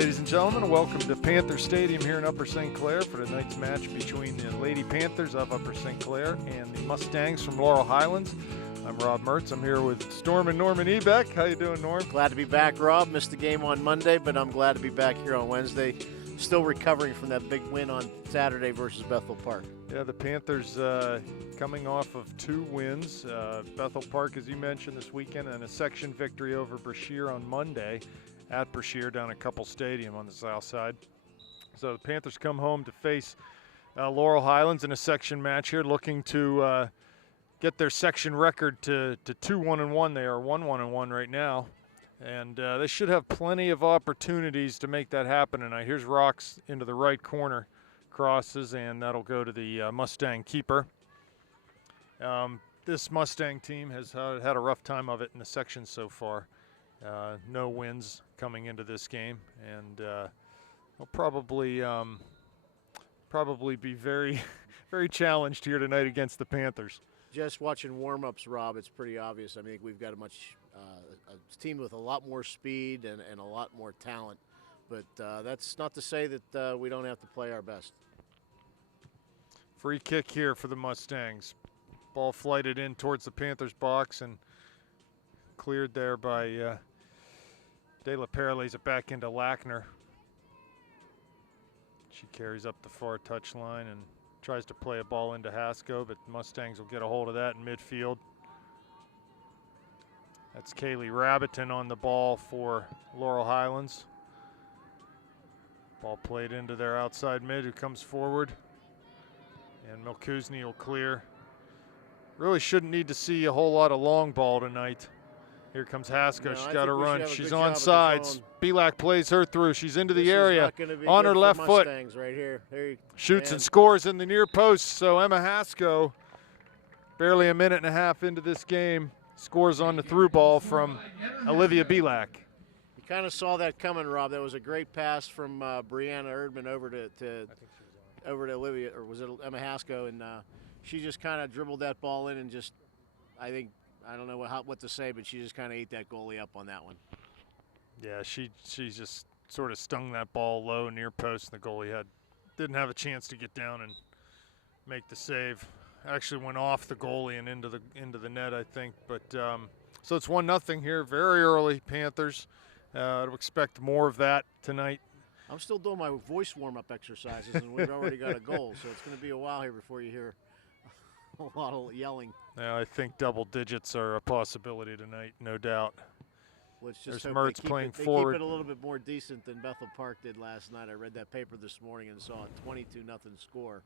ladies and gentlemen. Welcome to Panther Stadium here in Upper St. Clair for tonight's match between the Lady Panthers of Upper St. Clair and the Mustangs from Laurel Highlands. I'm Rob Mertz. I'm here with Storm and Norman Ebeck. How you doing, Norm? Glad to be back, Rob. Missed the game on Monday, but I'm glad to be back here on Wednesday. Still recovering from that big win on Saturday versus Bethel Park. Yeah, the Panthers coming off of 2 wins. Bethel Park, as you mentioned, this weekend, and a section victory over Brashear on Monday at Brashear down at Couple Stadium on the south side. So the Panthers come home to face Laurel Highlands in a section match here, looking to get their section record to 2-1-1. They are 1-1-1 right now. And they should have plenty of opportunities to make that happen tonight. Here's Rocks into the right corner, crosses, and that'll go to the Mustang keeper. This Mustang team has had a rough time of it in the section so far. No wins coming into this game, and they'll probably be very, very challenged here tonight against the Panthers. Just watching warm-ups, Rob, it's pretty obvious. I mean, we've got a team with a lot more speed and a lot more talent. But that's not to say that we don't have to play our best. Free kick here for the Mustangs. Ball flighted in towards the Panthers box and cleared there by De La Pera. Lays it back into Lackner. She carries up the far touchline and tries to play a ball into Hasko, but the Mustangs will get a hold of that in midfield. That's Kaylee Rabbiton on the ball for Laurel Highlands. Ball played into their outside mid, who comes forward. And Milkuzny will clear. Really shouldn't need to see a whole lot of long ball tonight. Here comes Hasko. No, She's I got to think we run. should have a She's good on job at the sides. zone. Belak plays her through. She's into This the is area not gonna be on good her for left foot. Mustangs right here. Shoots and scores in the near post. So Emma Hasko, barely a minute and a half into this game, scores on the through ball from Olivia Belak. You kind of saw that coming, Rob. That was a great pass from Brianna Erdman over to Olivia, or was it Emma Hasko, and she just kind of dribbled that ball in and just, I don't know what to say, but she just kind of ate that goalie up on that one. Yeah, she just sort of stung that ball low near post, and the goalie didn't have a chance to get down and make the save. Actually went off the goalie and into the net, I think. But so it's 1-0 here, very early Panthers. I'd expect more of that tonight. I'm still doing my voice warm-up exercises, and we've already got a goal, so it's going to be a while here before you hear a lot of yelling. Yeah, I think double digits are a possibility tonight, no doubt. Let's just There's hope Mertz playing they forward. keep it a little bit more decent than Bethel Park did last night. I read that paper this morning and saw a 22-0 score,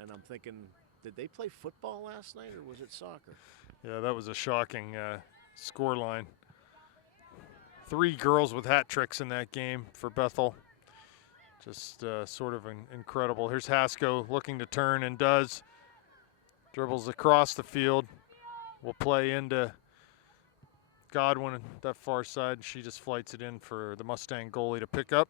and I'm thinking, did they play football last night or was it soccer? Yeah, that was a shocking score line. 3 girls with hat tricks in that game for Bethel. Just sort of incredible. Here's Hasko looking to turn and does. Dribbles across the field. Will play into Godwin on that far side. She just flights it in for the Mustang goalie to pick up.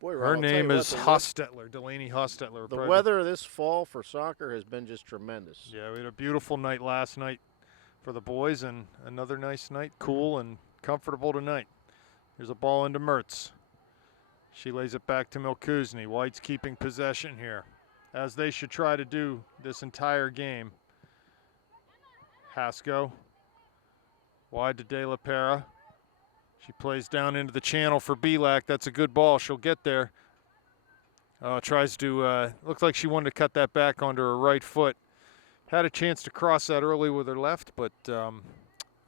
Boy, Rob, Her I'll tell name you is what, Hostetler, Delaney Hostetler. the weather this fall for soccer has been just tremendous. Yeah, we had a beautiful night last night for the boys, and another nice night, cool and comfortable tonight. Here's a ball into Mertz. She lays it back to Milkuzny. White's keeping possession here, as they should try to do this entire game. Hasko, wide to De La Pera. She plays down into the channel for Belak. That's a good ball. She'll get there. Tries to, looks like she wanted to cut that back onto her right foot. Had a chance to cross that early with her left, but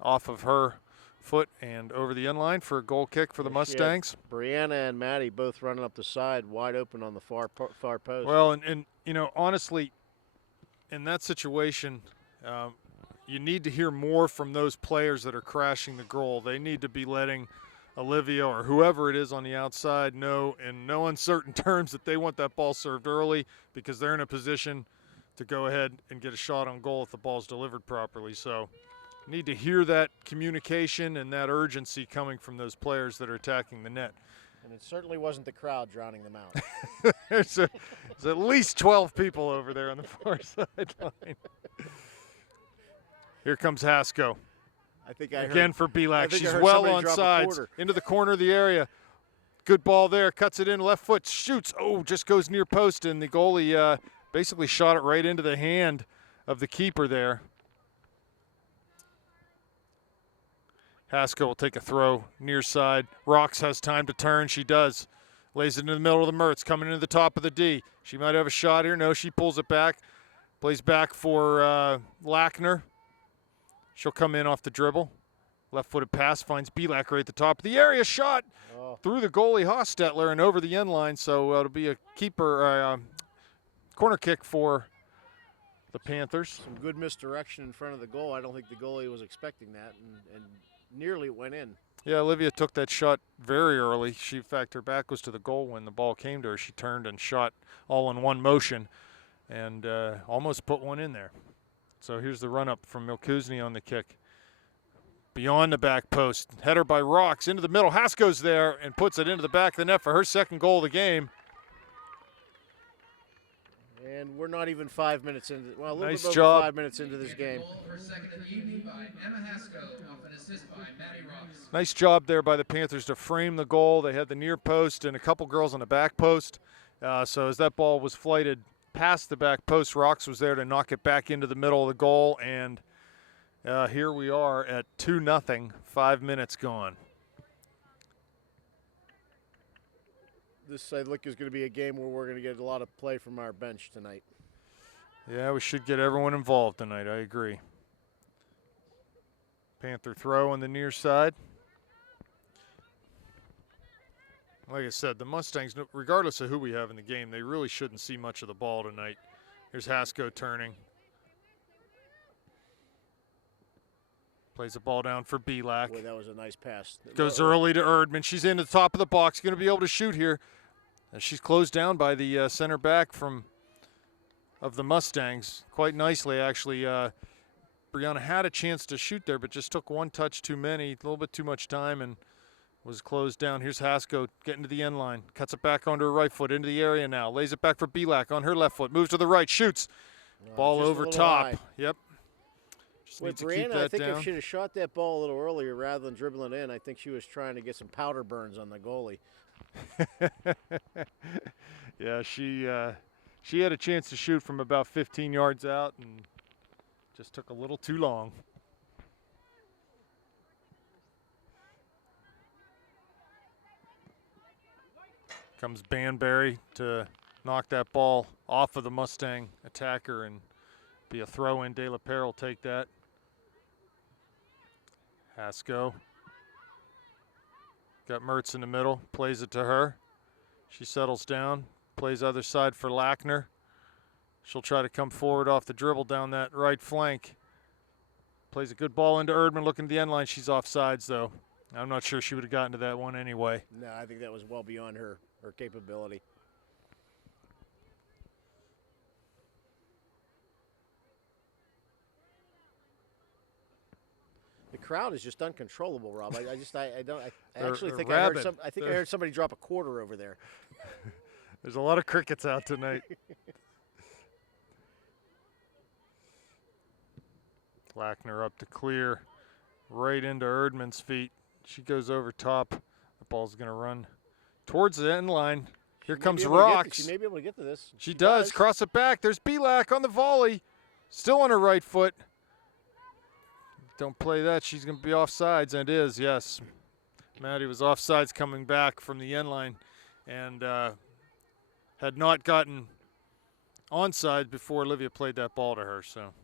off of her foot and over the end line for a goal kick for the Mustangs. Brianna and Maddie both running up the side, wide open on the far post. Well, and you know, honestly, in that situation, you need to hear more from those players that are crashing the goal. They need to be letting Olivia or whoever it is on the outside know in no uncertain terms that they want that ball served early, because they're in a position to go ahead and get a shot on goal if the ball's delivered properly. So need to hear that communication and that urgency coming from those players that are attacking the net. And it certainly wasn't the crowd drowning them out. there's at least 12 people over there on the far sideline. Here comes Hasko. I think I Again heard, for Belak. I She's heard well somebody on drop a sides. quarter. Into the corner of the area. Good ball there. Cuts it in. Left foot. Shoots. Oh, just goes near post. And the goalie basically shot it right into the hand of the keeper there. Haskell will take a throw near side. Rocks has time to turn. She does. Lays it into the middle of the Mertz. Coming into the top of the D. She might have a shot here. No, she pulls it back. Plays back for Lackner. She'll come in off the dribble. Left-footed pass finds Belak right at the top of the area. Shot through the goalie Hostetler and over the end line. So it'll be a corner kick for the Panthers. Some good misdirection in front of the goal. I don't think the goalie was expecting that, and nearly went in. Yeah, Olivia took that shot very early. She, in fact, her back was to the goal when the ball came to her. She turned and shot all in one motion and almost put one in there. So here's the run-up from Milkuzny on the kick. Beyond the back post. Header by Rocks into the middle. Haskell's there and puts it into the back of the net for her second goal of the game. And we're not even 5 minutes into, well, a little Nice bit over job. 5 minutes into this game. Nice job there by the Panthers to frame the goal. They had the near post and a couple girls on the back post. So as that ball was flighted past the back post, Rocks was there to knock it back into the middle of the goal. And here we are at 2-0, 5 minutes gone. This, I look, is going to be a game where we're going to get a lot of play from our bench tonight. Yeah, we should get everyone involved tonight. I agree. Panther throw on the near side. Like I said, the Mustangs, regardless of who we have in the game, they really shouldn't see much of the ball tonight. Here's Haskell turning. Plays the ball down for Belak. Boy, that was a nice pass. Goes early to Erdman. She's into the top of the box. Going to be able to shoot here. She's closed down by the center back of the Mustangs quite nicely, actually. Brianna had a chance to shoot there, but just took one touch too many, a little bit too much time, and was closed down. Here's Haskell getting to the end line. Cuts it back onto her right foot into the area now. Lays it back for Belak on her left foot. Moves to the right. Shoots. Ball over top. High. Yep. Just With needs to keep Brianna, that I think down. if she'd have shot that ball a little earlier rather than dribbling in, I think she was trying to get some powder burns on the goalie. Yeah, she had a chance to shoot from about 15 yards out and just took a little too long. Comes Banbury to knock that ball off of the Mustang attacker and be a throw-in. De La Pere will take that. Haskell. Got Mertz in the middle, plays it to her. She settles down, plays other side for Lackner. She'll try to come forward off the dribble down that right flank. Plays a good ball into Erdman, looking at the end line. She's offsides, though. I'm not sure she would have gotten to that one anyway. No, I think that was well beyond her capability. The crowd is just uncontrollable, Rob. I actually think I heard rabid. I heard somebody drop a quarter over there. There's a lot of crickets out tonight. Lackner up to clear, right into Erdman's feet. She goes over top. The ball's going to run towards the end line. Here comes Rocks. She may be able to get to this. She does. Cross it back. There's Belak on the volley. Still on her right foot. Don't play that. She's going to be offsides, and is, yes. Maddie was offsides coming back from the end line and had not gotten onside before Olivia played that ball to her. So.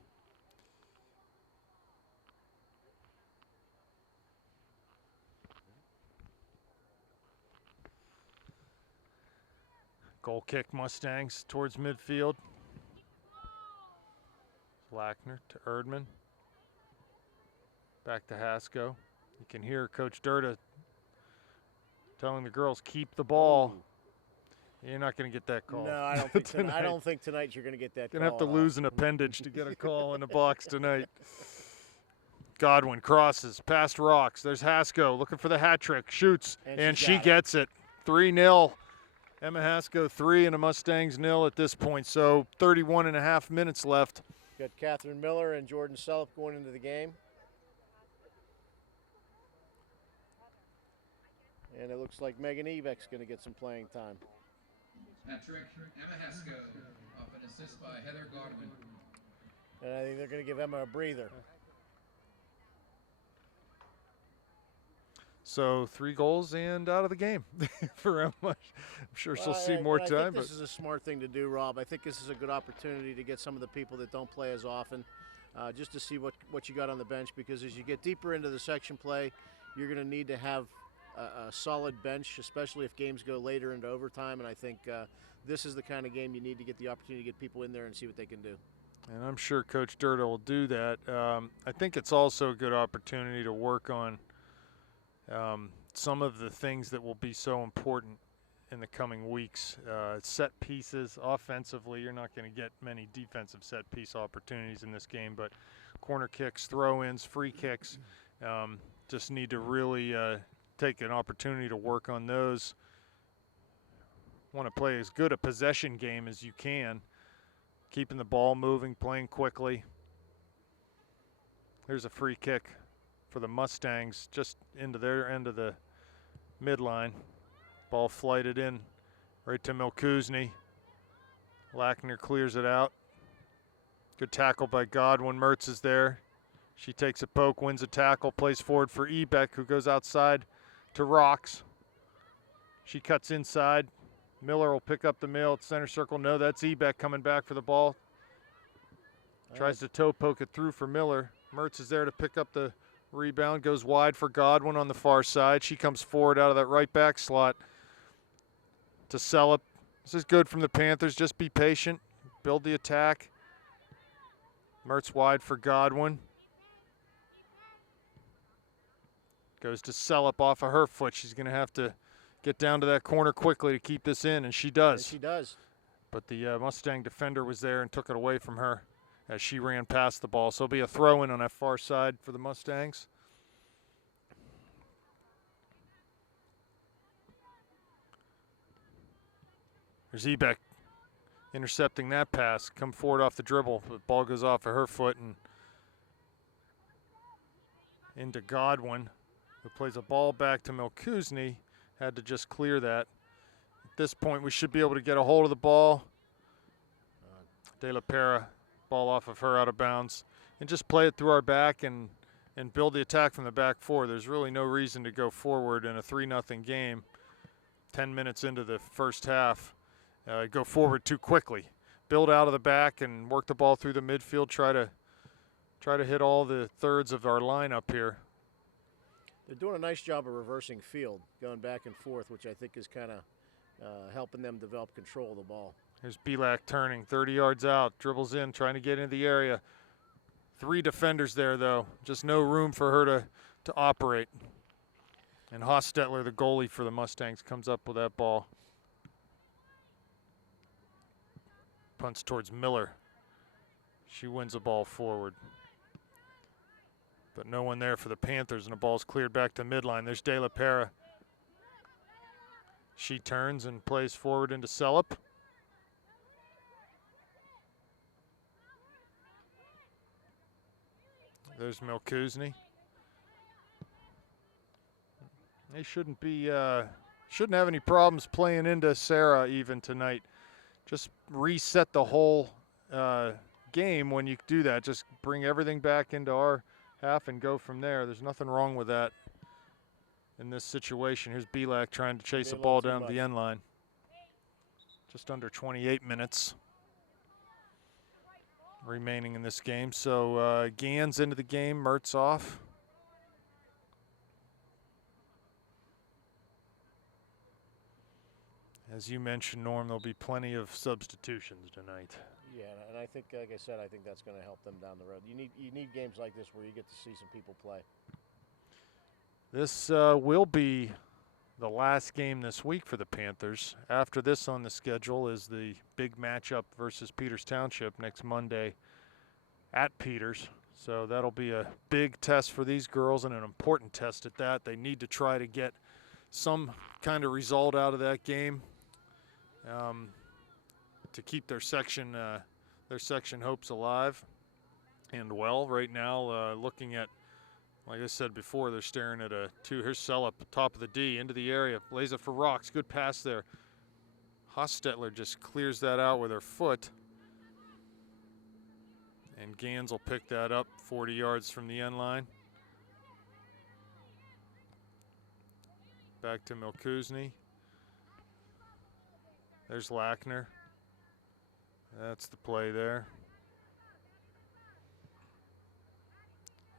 Goal kick Mustangs towards midfield. Lackner to Erdman. Back to Haskell. You can hear Coach Durda telling the girls, keep the ball. You're not going to get that call. No, I don't think tonight. I don't think tonight you're going to get that call. Going to have to lose an appendage to get a call in the box tonight. Godwin crosses past Rocks. There's Haskell looking for the hat trick. Shoots, and she gets it. 3-0. Emma Haskell 3 and the Mustangs 0 at this point. So 31 and a half minutes left. Got Catherine Miller and Jordan Self going into the game. And it looks like Megan Ebeck's going to get some playing time. Patrick Amahasko off an assist by Heather Godwin. And I think they're going to give Emma a breather. So 3 goals and out of the game for Emma. I'm sure she'll see more time. I think this is a smart thing to do, Rob. I think this is a good opportunity to get some of the people that don't play as often, just to see what you got on the bench, because as you get deeper into the section play, you're going to need to have a solid bench, especially if games go later into overtime. And I think this is the kind of game you need to get the opportunity to get people in there and see what they can do. And I'm sure Coach Durda will do that. I think it's also a good opportunity to work on some of the things that will be so important in the coming weeks. Set pieces offensively, you're not going to get many defensive set piece opportunities in this game, but corner kicks, throw-ins, free kicks, just need to really take an opportunity to work on those. Want to play as good a possession game as you can, keeping the ball moving, playing quickly. Here's a free kick for the Mustangs, just into their end of the midline. Ball flighted in right to Milkuzny. Lackner clears it out. Good tackle by Godwin. Mertz is there. She takes a poke, wins a tackle, plays forward for Ebeck, who goes outside to Rocks. She cuts inside. Miller will pick up the mail at center circle. No, that's Ebeck coming back for the ball. Tries to toe poke it through for Miller. Mertz is there to pick up the rebound, goes wide for Godwin on the far side. She comes forward out of that right back slot to Celup. This is good from the Panthers. Just be patient, build the attack. Mertz wide for Godwin. Goes to Celup off of her foot. She's going to have to get down to that corner quickly to keep this in, and she does. And she does. But the Mustang defender was there and took it away from her as she ran past the ball. So it'll be a throw-in on that far side for the Mustangs. There's Ebeck intercepting that pass. Come forward off the dribble. The ball goes off of her foot and into Godwin, who plays a ball back to Milkuzny. Had to just clear that. At this point, we should be able to get a hold of the ball. De La Pera, ball off of her out of bounds. And just play it through our back and build the attack from the back four. There's really no reason to go forward in a 3-0 game. 10 minutes into the first half. Go forward too quickly. Build out of the back and work the ball through the midfield. Try to hit all the thirds of our lineup here. They're doing a nice job of reversing field, going back and forth, which I think is kind of helping them develop control of the ball. Here's Belak turning, 30 yards out, dribbles in, trying to get into the area. 3 defenders there, though. Just no room for her to operate. And Hostetler, the goalie for the Mustangs, comes up with that ball. Punts towards Miller. She wins the ball forward. But no one there for the Panthers, and the ball's cleared back to midline. There's De La Pera. She turns and plays forward into Celup. There's Milkuzny. They shouldn't have any problems playing into Sarah even tonight. Just reset the whole game when you do that. Just bring everything back into our half and go from there. There's nothing wrong with that in this situation. Here's Belak trying to chase the ball down to the end line. Just under 28 minutes remaining in this game. So Gans into the game, Mertz off. As you mentioned, Norm, there'll be plenty of substitutions tonight. Yeah, and I think, like I said, I think that's going to help them down the road. You need games like this where you get to see some people play. This will be the last game this week for the Panthers. After this on the schedule is the big matchup versus Peters Township next Monday at Peters. So that'll be a big test for these girls and an important test at that. They need to try to get some kind of result out of that game to keep their section hopes alive and well. Right now, looking at Like I said before, they're staring at a two. Here's Sellup, top of the D, into the area. Lays it for Rocks. Good pass there. Hostetler just clears that out with her foot. And Gans will pick that up 40 yards from the end line. Back to Milkuzny. There's Lackner. That's the play there.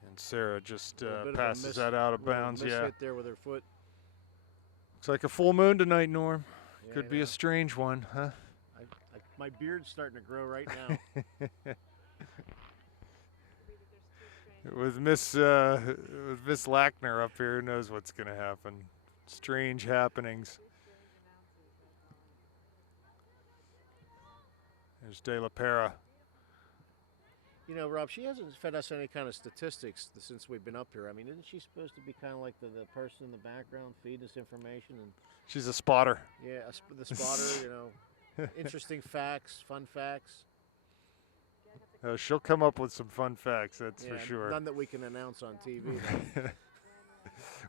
And Sarah just passes that out of bounds. Yeah. Hit there with her foot. Looks like a full moon tonight, Norm. Yeah, Could be a strange one, huh? My beard's starting to grow right now. With Miss Lackner up here, who knows what's going to happen? Strange happenings. There's De La Pera. You know, Rob, she hasn't fed us any kind of statistics since we've been up here. I mean, isn't she supposed to be kind of like the person in the background feeding us information? And She's a spotter. yeah, the spotter, you know, interesting facts, fun facts. She'll come up with some fun facts, that's Yeah, for sure. None that we can announce on TV.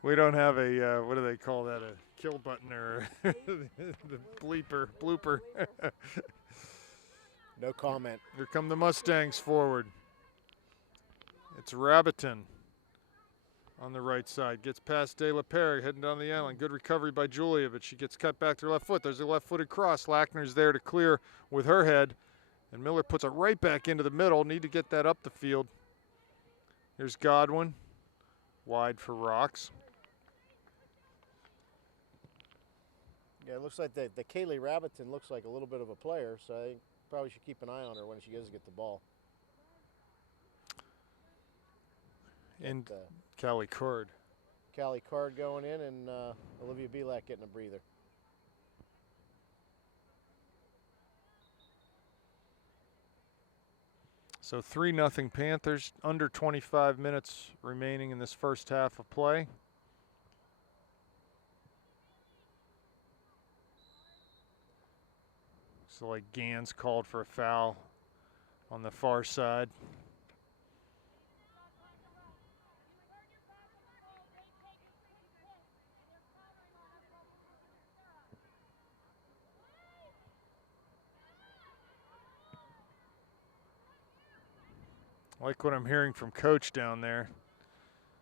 We don't have a, what do they call that, a kill button or the blooper. No comment. Here come the Mustangs forward. It's Rabbiton on the right side. Gets past De La Pera, heading down the island. Good recovery by Julia, but she gets cut back to her left foot. There's a left-footed cross. Lackner's there to clear with her head. And Miller puts it right back into the middle. Need to get that up the field. Here's Godwin. Wide for Rocks. Yeah, it looks like the Kaylee Rabbiton looks like a little bit of a player, so I probably should keep an eye on her when she does get the ball. And Callie Cord. Callie Card going in, and Olivia Belak getting a breather. So 3-0 Panthers, under 25 minutes remaining in this first half of play. So like Gans called for a foul on the far side. I like what I'm hearing from Coach down there.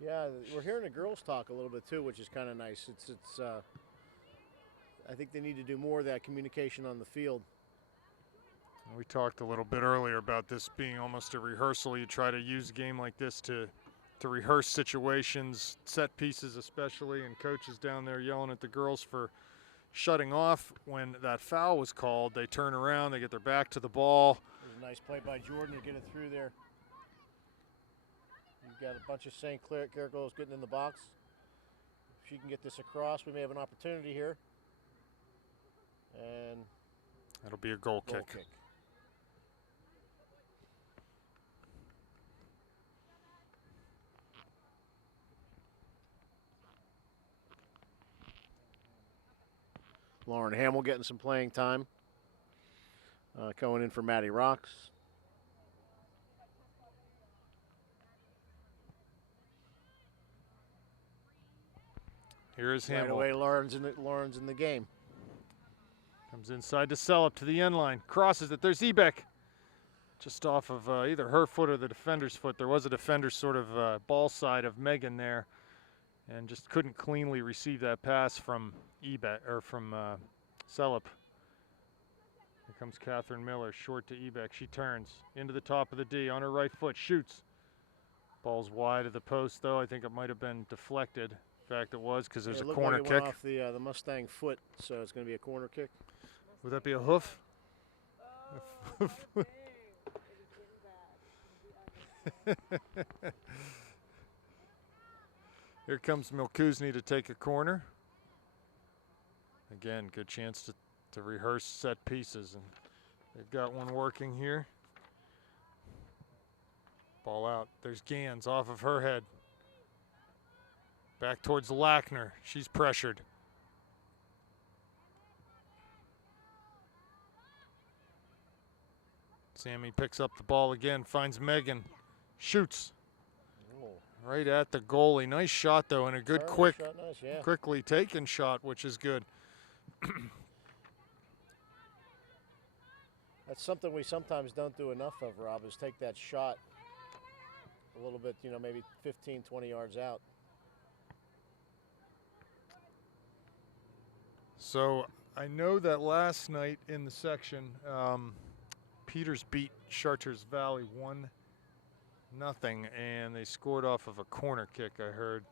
Yeah, we're hearing the girls talk a little bit too, which is kind of nice. It's I think they need to do more of that communication on the field. We talked a little bit earlier about this being almost a rehearsal. You try to use a game like this to rehearse situations, set pieces especially, and Coach is down there yelling at the girls for shutting off. When that foul was called, they turn around, they get their back to the ball. There's a nice play by Jordan to get it through there. You've got a bunch of St. Clair girls getting in the box. If she can get this across, we may have an opportunity here. And that'll be a goal kick. Lauren Hamill getting some playing time. Going in for Maddie Rocks. Here is Hamill. Right away, Lauren's in the game. Comes inside to sell up to the end line. Crosses it. There's Ebeck. Just off of either her foot or the defender's foot. There was a defender sort of ball side of Megan there. And just couldn't cleanly receive that pass from Ebeck or from Sellup. Here comes Catherine Miller, short to Ebeck. She turns into the top of the D on her right foot, shoots. Ball's wide of the post, though. I think it might have been deflected. In fact, it was because there's a corner like it kick. Went off the Mustang foot, so it's going to be a corner kick. Would that be a hoof? Here comes Milkuzny to take a corner. Again, good chance to rehearse set pieces, and they've got one working here. Ball out. There's Gans off of her head. Back towards Lackner. She's pressured. Sammy picks up the ball again, finds Megan, shoots. right at the goalie. Nice shot, though, and a good, Quick, shot, nice, yeah. quickly taken shot, which is good. That's something we sometimes don't do enough of, Rob, is take that shot a little bit, maybe 15, 20 yards out. So I know that last night in the section, Peters beat Chartiers Valley 1-0, and they scored off of a corner kick, I heard.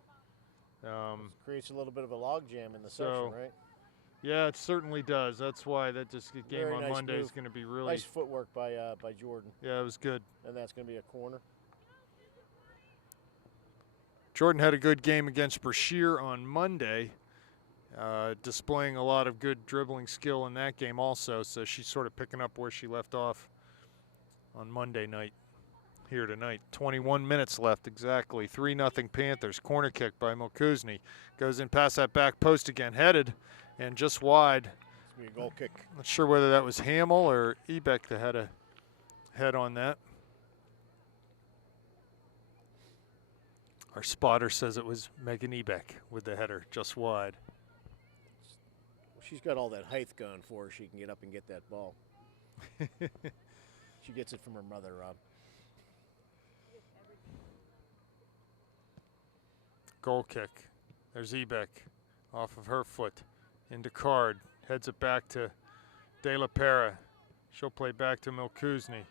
Creates a little bit of a logjam in the section, right? Yeah, it certainly does. That's why that game Very on nice Monday move. is going to be really nice footwork by Jordan. Yeah, it was good. And that's going to be a corner. Jordan had a good game against Brashear on Monday, displaying a lot of good dribbling skill in that game also, so she's sort of picking up where she left off on Monday night here tonight. 21 minutes left exactly. 3-0 Panthers. Corner kick by Milkuzni. Goes in past that back post again. Headed and just wide. It's going to be a goal kick. Not sure whether that was Hamill or Ebeck that had a head on that. Our spotter says it was Megan Ebeck with the header just wide. She's got all that height going for her. She can get up and get that ball. She gets it from her mother, Rob. Goal kick. There's Ebeck off of her foot into Card. Heads it back to De La Pera. She'll play back to Milkuzni.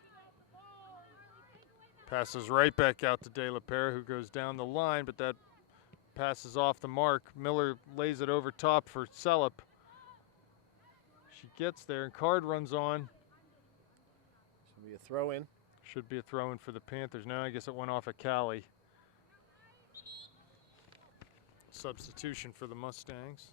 Passes right back out to De La Pera, who goes down the line, but that passes off the mark. Miller lays it over top for Selup. She gets there, and Card runs on. Should be a throw-in. Should be a throw-in for the Panthers. Now I guess it went off at Callie. Substitution for the Mustangs.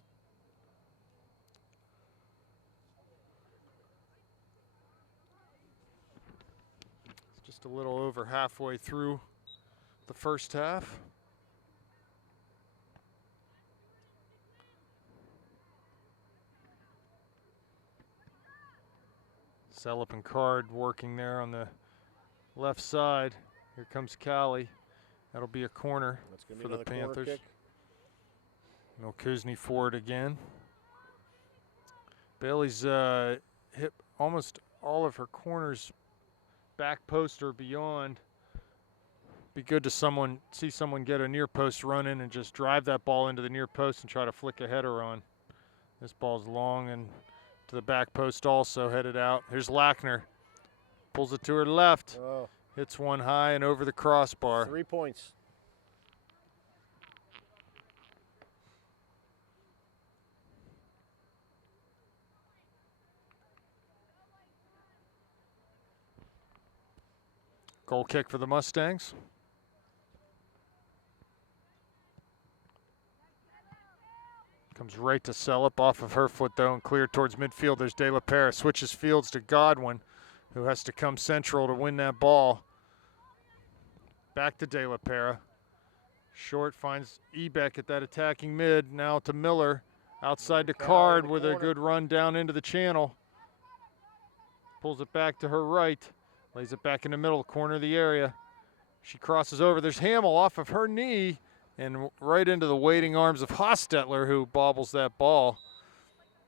It's just a little over halfway through the first half. Selup and Card working there on the left side. Here comes Callie. That'll be a corner for the Panthers. Milkuzni forward again. Bailey's hit almost all of her corners back post or beyond. Be good to see someone get a near post run in and just drive that ball into the near post and try to flick a header on. This ball's long and to the back post also, headed out. Here's Lackner. Pulls it to her left. Oh. Hits one high and over the crossbar. 3 points. Goal kick for the Mustangs. Comes right to Selup off of her foot, though, and cleared towards midfield. There's De La Pera. Switches fields to Godwin, who has to come central to win that ball. Back to De La Pera. Short finds Ebeck at that attacking mid. Now to Miller. Outside to Card with a good run down into the channel. Pulls it back to her right. Lays it back in the middle corner of the area. She crosses over. There's Hamill off of her knee and right into the waiting arms of Hostetler, who bobbles that ball.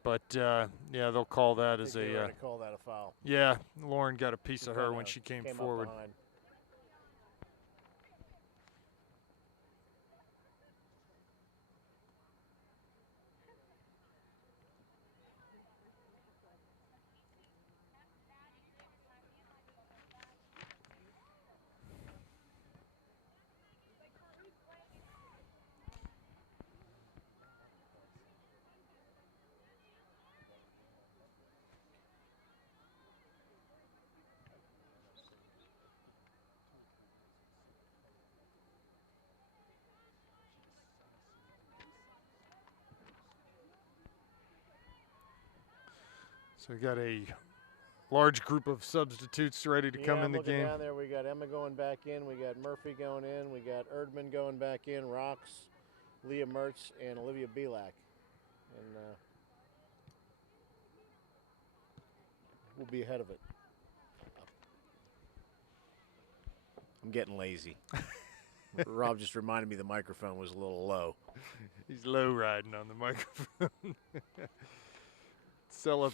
But, yeah, they'll call that as a call that a foul. Yeah, Lauren got a piece of her when she came forward. So we got a large group of substitutes ready to come in the game. Down there, we got Emma going back in, we got Murphy going in, we got Erdman going back in, Rocks, Leah Mertz, and Olivia Belak. And we'll be ahead of it. I'm getting lazy. Rob just reminded me the microphone was a little low. He's low riding on the microphone. Celup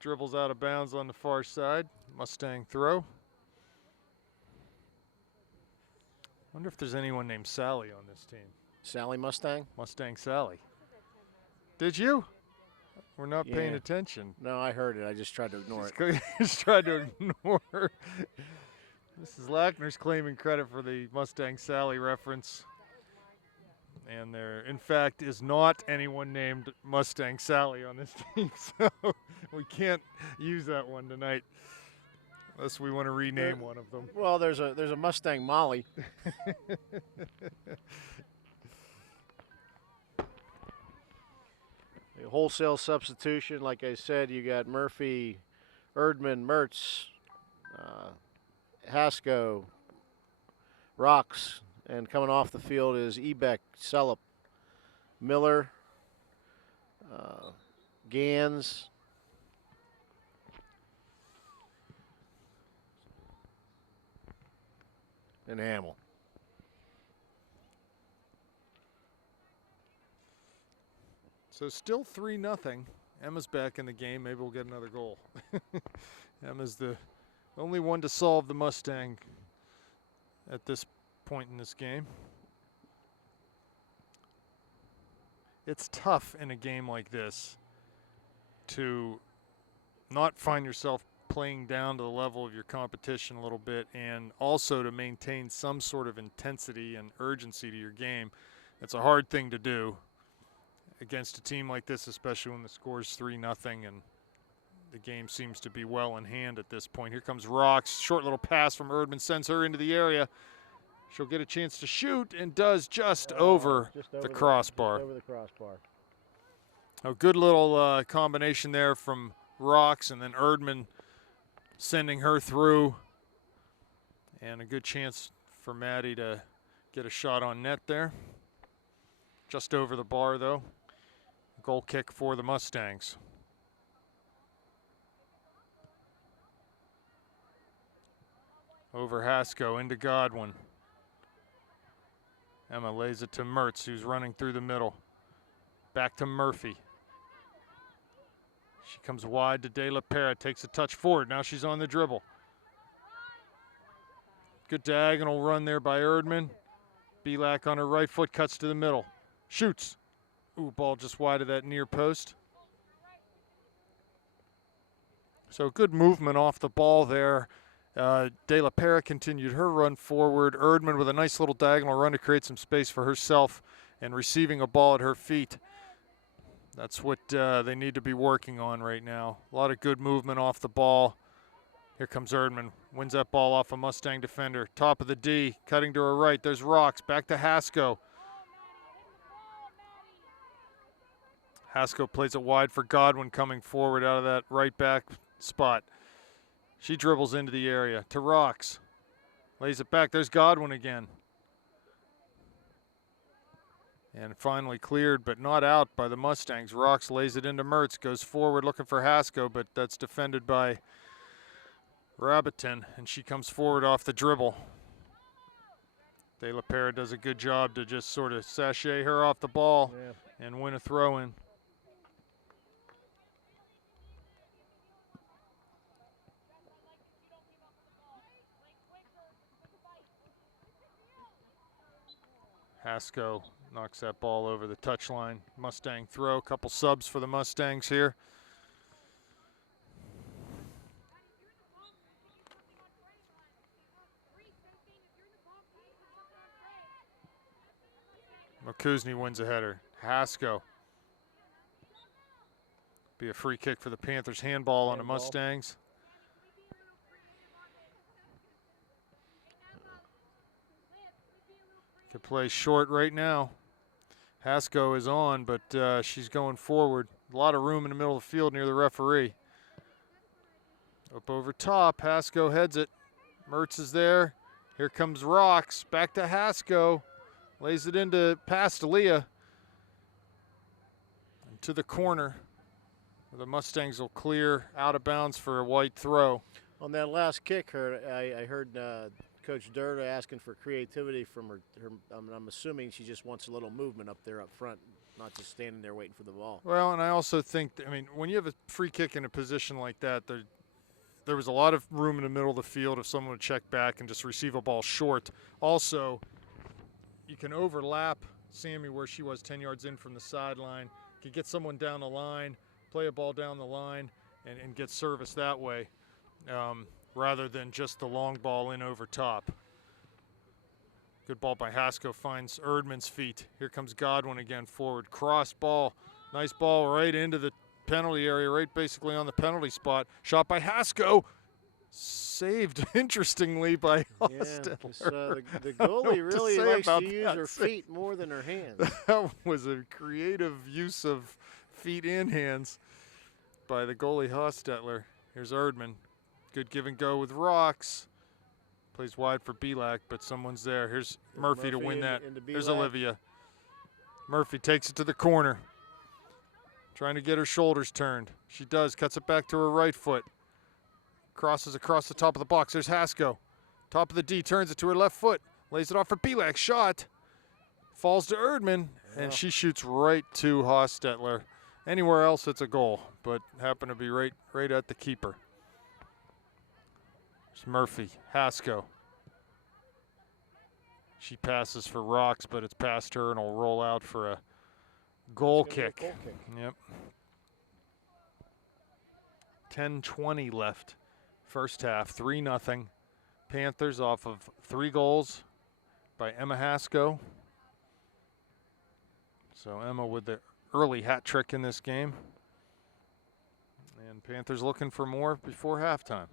dribbles out of bounds on the far side. Mustang throw. Wonder if there's anyone named Sally on this team. Sally Mustang? Mustang Sally. Did you? We're not paying Yeah. attention. No, I heard it. I just tried to ignore it. Just tried to ignore. Mrs. Lackner's claiming credit for the Mustang Sally reference. And there, in fact, is not anyone named Mustang Sally on this team, so we can't use that one tonight unless we want to rename one of them. Well, there's a Mustang Molly. A wholesale substitution, like I said, you got Murphy, Erdman, Mertz, Hasko, Rocks, and coming off the field is Ebeck, Celup, Miller, Gans, and Hamill. So still 3-0. Emma's back in the game. Maybe we'll get another goal. Emma's the only one to solve the Mustang at this point in this game. It's tough in a game like this to not find yourself playing down to the level of your competition a little bit, and also to maintain some sort of intensity and urgency to your game. It's a hard thing to do against a team like this, especially when the score's 3-0 and the game seems to be well in hand at this point. Here comes Rocks. Short little pass from Erdman sends her into the area. She'll get a chance to shoot and does just over the crossbar. Just over the crossbar. A good little combination there from Rocks, and then Erdman sending her through. And a good chance for Maddie to get a shot on net there. Just over the bar, though. Goal kick for the Mustangs. Over Hasko into Godwin. Emma lays it to Mertz, who's running through the middle. Back to Murphy. She comes wide to De La Pera, takes a touch forward. Now she's on the dribble. Good diagonal run there by Erdman. Belak on her right foot, cuts to the middle. Shoots. Ooh, ball just wide of that near post. So good movement off the ball there. De La Pera continued her run forward. Erdman with a nice little diagonal run to create some space for herself and receiving a ball at her feet. That's what they need to be working on right now. A lot of good movement off the ball. Here comes Erdman. Wins that ball off a Mustang defender. Top of the D, cutting to her right. There's Rocks. Back to Hasko. Hasko plays it wide for Godwin coming forward out of that right back spot. She dribbles into the area to Rocks. Lays it back. There's Godwin again. And finally cleared, but not out by the Mustangs. Rocks lays it into Mertz. Goes forward looking for Hasko, but that's defended by Rabitin, and she comes forward off the dribble. De La Pera does a good job to just sort of sachet her off the ball and win a throw-in. Hasko knocks that ball over the touchline. Mustang throw, couple subs for the Mustangs here. Kuzny wins a header. Hasko. Be a free kick for the Panthers. Handball on the Mustangs. Could play short right now. Hasko is on, but she's going forward. A lot of room in the middle of the field near the referee. Up over top. Hasko heads it. Mertz is there. Here comes Rocks. Back to Hasko. Lays it into past Leah. And to the corner. The Mustangs will clear out of bounds for a white throw. On that last kick, I heard Coach Durda asking for creativity from her. I'm assuming she just wants a little movement up there up front, not just standing there waiting for the ball. Well, and I also think, I mean, when you have a free kick in a position like that, there was a lot of room in the middle of the field if someone would check back and just receive a ball short. Also, you can overlap Sammy where she was 10 yards in from the sideline. You can get someone down the line, play a ball down the line, and get service that way rather than just the long ball in over top. Good ball by Haskell, finds Erdman's feet. Here comes Godwin again forward. Cross ball, nice ball right into the penalty area, right basically on the penalty spot. Shot by Haskell, saved interestingly by Hostetler. The goalie really likes to use her feet more than her hands. That was a creative use of feet and hands by the goalie Hostetler. Here's Erdman. Good give and go with Rocks. Plays wide for Belak, but someone's there. Here's Murphy to win that. There's Olivia. Murphy takes it to the corner. Trying to get her shoulders turned. She does, cuts it back to her right foot. Crosses across the top of the box. There's Haskell. Top of the D, turns it to her left foot. Lays it off for Belak. Shot. Falls to Erdman, and she shoots right to Hostetler. Anywhere else, it's a goal, but happened to be right at the keeper. There's Murphy. Haskell. She passes for Rocks, but it's past her, and will roll out for a goal kick. Yep. 10:20 left. First half, 3-0. Panthers off of 3 goals by Emma Haskell. So Emma with the early hat trick in this game. And Panthers looking for more before halftime.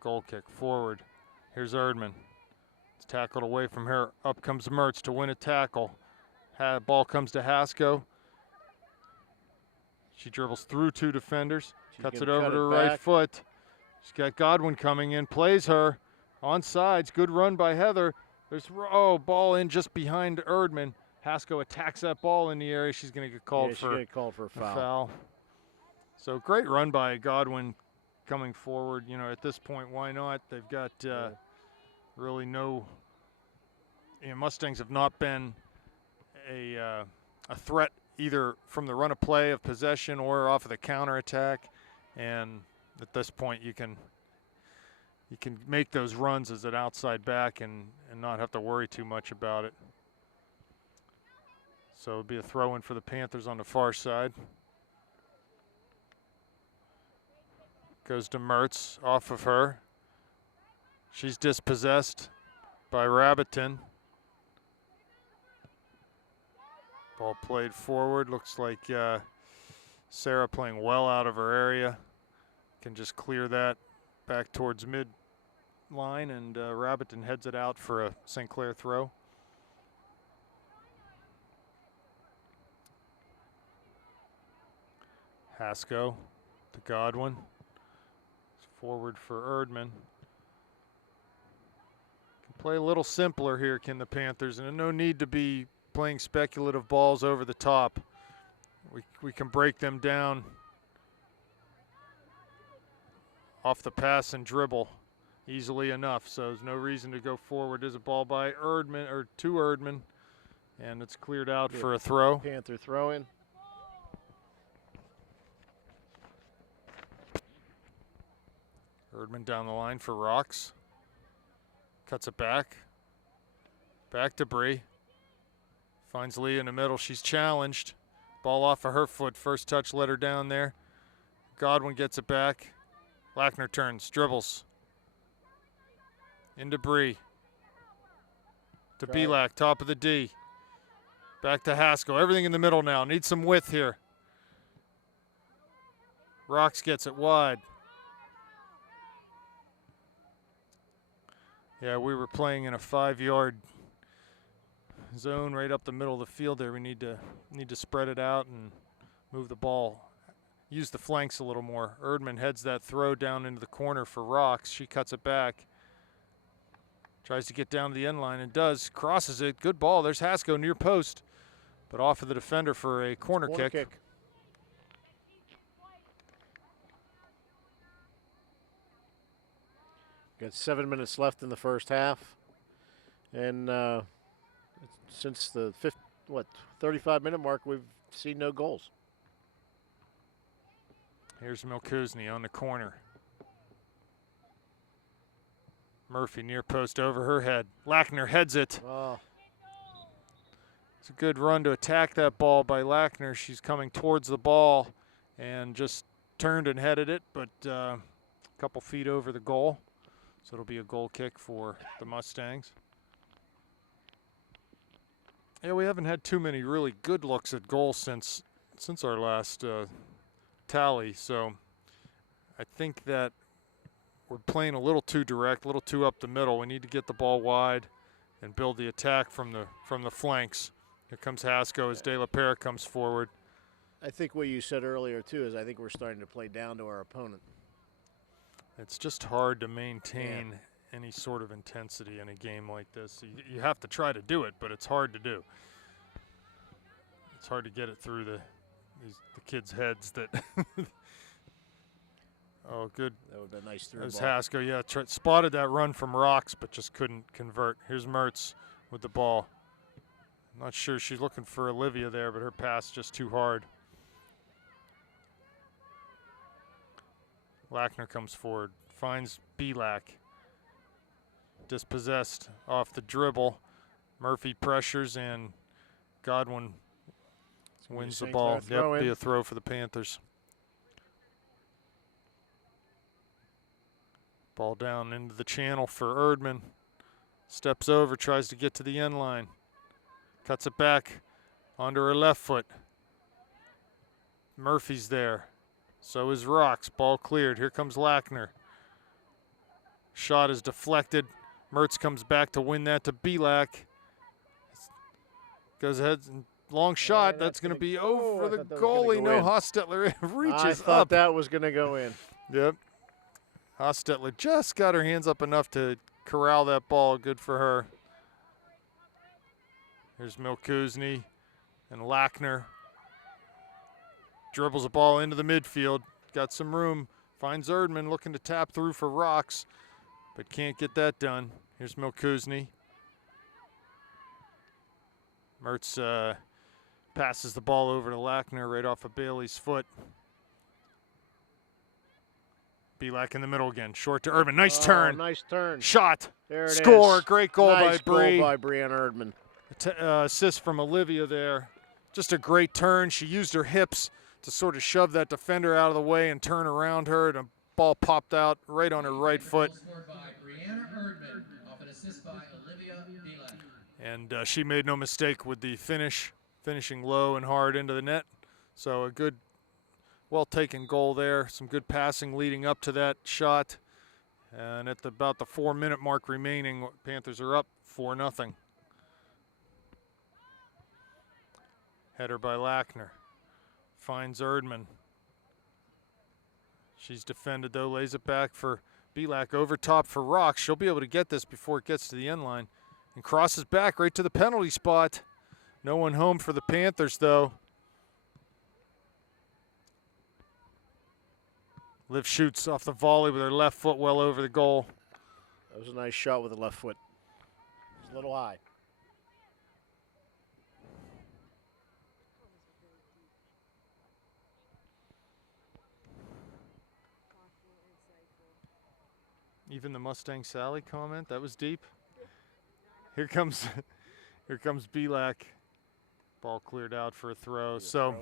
Goal kick forward. Here's Erdman. It's tackled away from her. Up comes Mertz to win a tackle. Ball comes to Haskell. She dribbles through 2 defenders. Cuts it over to her right foot. She's got Godwin coming in. Plays her. On sides. Good run by Heather. There's ball in just behind Erdman. Haskell attacks that ball in the area. She's going to get called for a foul. So great run by Godwin coming forward. You know, at this point, why not? They've got really no. Mustangs have not been a threat either from the run of play of possession or off of the counterattack. And at this point, you can make those runs as an outside back and not have to worry too much about it. So it'll be a throw in for the Panthers on the far side. Goes to Mertz, off of her. She's dispossessed by Rabbiton. Ball played forward. Looks like Sarah playing well out of her area. Can just clear that back towards mid-line, and Rabbiton heads it out for a St. Clair throw. Haskell to Godwin. Forward for Erdman. Can play a little simpler here, can the Panthers, and no need to be playing speculative balls over the top. We can break them down off the pass and dribble easily enough, so there's no reason to go forward. There's a ball by Erdman, or to Erdman, and it's cleared out for a throw. Panther throw in. Erdman down the line for Rocks. Cuts it back. Back to Bree. Finds Lee in the middle. She's challenged. Ball off of her foot. First touch let her down there. Godwin gets it back. Lackner turns, dribbles. Into Bree. To Belak, top of the D. Back to Haskell. Everything in the middle now. Needs some width here. Rocks gets it wide. Yeah, we were playing in a 5-yard zone right up the middle of the field there. We need to spread it out and move the ball. Use the flanks a little more. Erdman heads that throw down into the corner for Rocks. She cuts it back. Tries to get down to the end line and does. Crosses it. Good ball. There's Haskell near post, but off of the defender for a corner kick. Got 7 minutes left in the first half. And since the 35-minute mark, we've seen no goals. Here's Milkuzny on the corner. Murphy near post over her head. Lackner heads it. Oh. It's a good run to attack that ball by Lackner. She's coming towards the ball and just turned and headed it, but a couple feet over the goal. So it'll be a goal kick for the Mustangs. Yeah, we haven't had too many really good looks at goal since our last tally. So I think that we're playing a little too direct, a little too up the middle. We need to get the ball wide and build the attack from the flanks. Here comes Hasko as De La Pera comes forward. I think what you said earlier, too, is I think we're starting to play down to our opponent. It's just hard to maintain any sort of intensity in a game like this. You have to try to do it, but it's hard to do. It's hard to get it through the kids' heads that. Oh, good. That would have been nice through That was ball. Hasko, yeah. Spotted that run from Rocks, but just couldn't convert. Here's Mertz with the ball. Not sure she's looking for Olivia there, but her pass just too hard. Lackner comes forward, finds Belak. Dispossessed off the dribble. Murphy pressures, and Godwin wins the ball. Yep, be a throw for the Panthers. Ball down into the channel for Erdman. Steps over, tries to get to the end line. Cuts it back onto her left foot. Murphy's there. So is Rocks. Ball cleared. Here comes Lackner. Shot is deflected. Mertz comes back to win that to Belak. Goes ahead and long shot. That's going to be over the goalie. No, Hostetler reaches up. I thought that was going to go in. Yep. Hostetler just got her hands up enough to corral that ball. Good for her. Here's Milkuzny and Lackner. Dribbles the ball into the midfield. Got some room. Finds Erdman looking to tap through for Rocks, but can't get that done. Here's Milkuzny. Mertz passes the ball over to Lackner right off of Bailey's foot. Belak in the middle again. Short to Erdman. Nice turn. Nice turn. Shot. There it Score. is. Great goal nice by Bree. Goal by Brianna Erdman. Assist from Olivia there. Just a great turn. She used her hips to sort of shove that defender out of the way and turn around her, and a ball popped out right on her right foot. Scored by Brianna Erdman off an assist by Olivia Belak. And she made no mistake with the finishing low and hard into the net. So a good, well-taken goal there. Some good passing leading up to that shot. And at about the 4-minute mark remaining, Panthers are up 4-0. Header by Lackner. Finds Erdman. She's defended, though. Lays it back for Belak. Over top for Rocks. She'll be able to get this before it gets to the end line. And crosses back right to the penalty spot. No one home for the Panthers, though. Liv shoots off the volley with her left foot well over the goal. That was a nice shot with the left foot. It's a little high. Even the Mustang Sally comment, that was deep. Here comes Belak. Ball cleared out for a throw. So,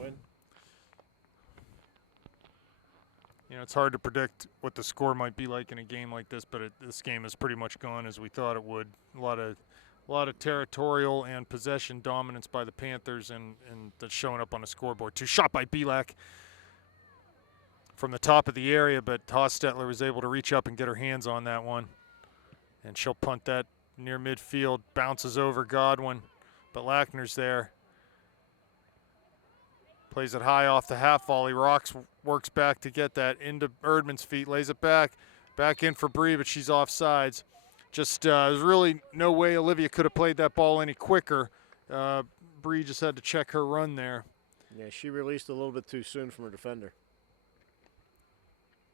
you know, it's hard to predict what the score might be like in a game like this, but this game is pretty much gone as we thought it would. A lot of territorial and possession dominance by the Panthers, and that's showing up on the scoreboard. Shot by Belak from the top of the area, but Hostetler was able to reach up and get her hands on that one. And she'll punt that near midfield, bounces over Godwin, but Lackner's there. Plays it high off the half volley. Rocks works back to get that into Erdman's feet, lays it back in for Bree, but she's offsides. Just there's really no way Olivia could have played that ball any quicker. Bree just had to check her run there. Yeah, she released a little bit too soon from her defender.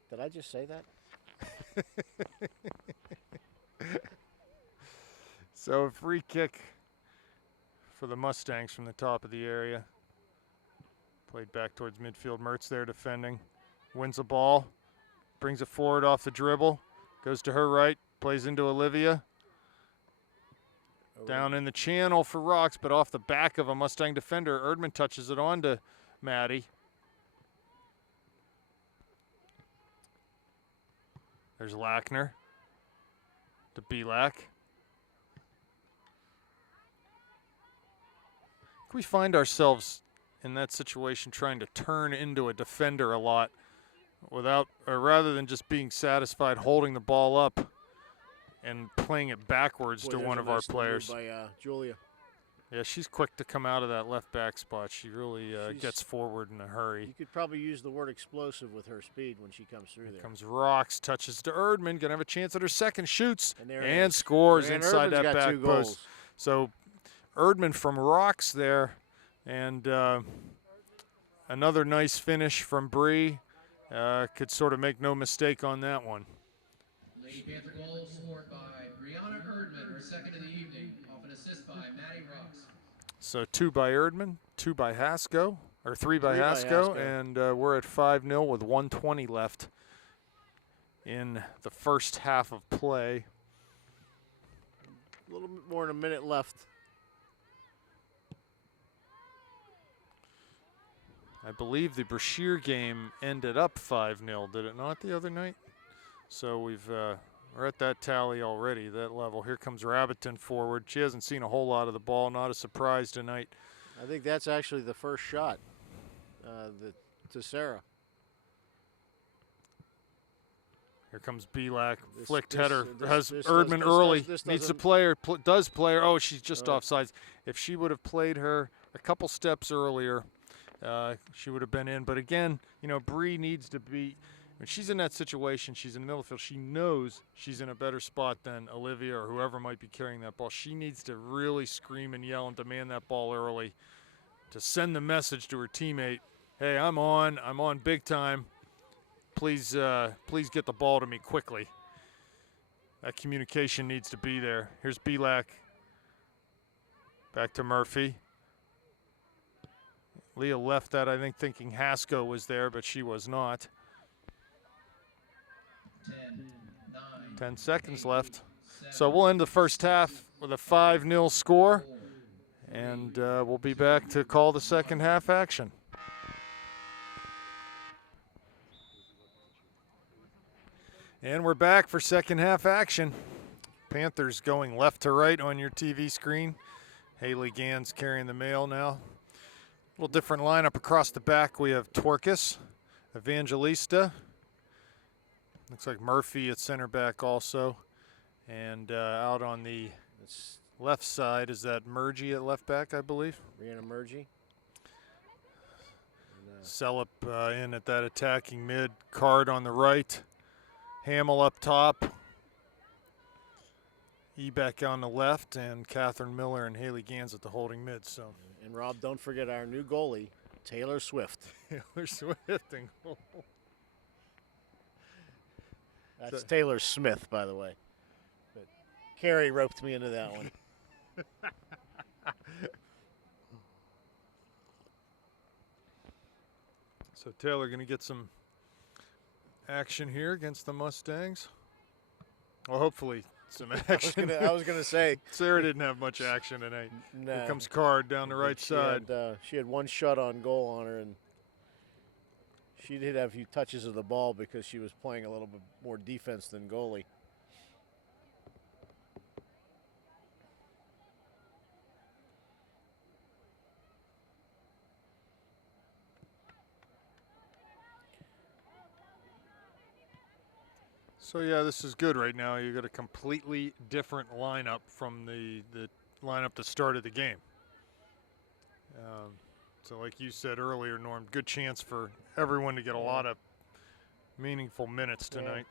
Did I just say that? So a free kick for the Mustangs from the top of the area. Played back towards midfield. Mertz there defending. Wins the ball. Brings it forward off the dribble. Goes to her right. Plays into Olivia. Down in the channel for Rocks, but off the back of a Mustang defender. Erdman touches it on to Maddie. There's Lackner to Belak. We find ourselves in that situation trying to turn into a defender a lot without, or rather than just being satisfied holding the ball up and playing it backwards to one of our players. By Julia. Yeah, she's quick to come out of that left back spot. She really gets forward in a hurry. You could probably use the word explosive with her speed when she comes through there. Comes Rocks, touches to Erdman, gonna have a chance at her second, shoots, and scores inside that back post. Goals. So Erdman from Rocks there, and another nice finish from Bree. Could sort of make no mistake on that one. Lady Panther goal scored by Brianna Erdman, her second of the evening, off an assist by Maddie Rocks. So 2 by Erdman, 2 by Hasko, or 3 by Hasko, and we're at 5-0 with 1:20 left in the first half of play. A little bit more than a minute left. I believe the Brashear game ended up 5-0, did it not, the other night? So we're at that tally already, that level. Here comes Rabbiton forward. She hasn't seen a whole lot of the ball, not a surprise tonight. I think that's actually the first shot to Sarah. Here comes Belak, flicked header, has Erdman early, needs to play her, does play her. Oh, she's just offsides. If she would have played her a couple steps earlier, she would have been in. But again, you know, Bree needs to be, when she's in that situation, she's in the middle of the field, she knows she's in a better spot than Olivia or whoever might be carrying that ball. She needs to really scream and yell and demand that ball early to send the message to her teammate, hey, I'm on big time. Please get the ball to me quickly. That communication needs to be there. Here's Belak. Back to Murphy. Leah left that, I think, thinking Hasko was there, but she was not. 10 seconds left. So we'll end the first half with a 5-0 score, and we'll be back to call the second half action. And we're back for second half action. Panthers going left to right on your TV screen. Haley Gans carrying the mail now. A little different lineup across the back. We have Twerkus, Evangelista. Looks like Murphy at center back also. And out on the left side, is that Murgy at left back, I believe? Brianna Murgy. Sellup in at that attacking mid. Card on the right. Hamill up top. Ebeck on the left, and Catherine Miller and Haley Gans at the holding mid. So. And Rob, don't forget our new goalie, Taylor Swift. Taylor Swift and goal. That's Taylor Smith, by the way. But Carrie roped me into that one. So Taylor going to get some action here against the Mustangs. Well, hopefully some action. I was gonna say. Sarah didn't have much action tonight. No. Here comes Card down the right side. She had one shot on goal on her, and she did have a few touches of the ball because she was playing a little bit more defense than goalie. So yeah, this is good right now. You got a completely different lineup from the lineup that started the game. So like you said earlier, Norm, good chance for everyone to get a lot of meaningful minutes tonight.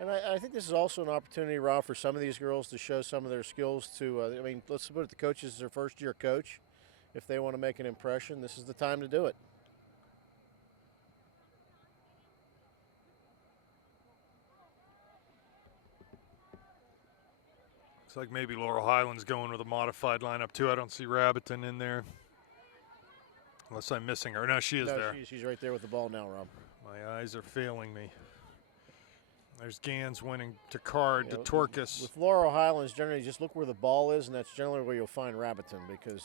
Yeah. And I think this is also an opportunity, Rob, for some of these girls to show some of their skills to, I mean, let's put it, the coach is their first-year coach. If they want to make an impression, this is the time to do it. like maybe Laurel Highlands going with a modified lineup too. I don't see Rabbiton in there. Unless I'm missing her. No, she is there. She's right there with the ball now, Rob. My eyes are failing me. There's Gans winning to Card, to Torkus. With Laurel Highlands, generally just look where the ball is, and that's generally where you'll find Rabbiton, because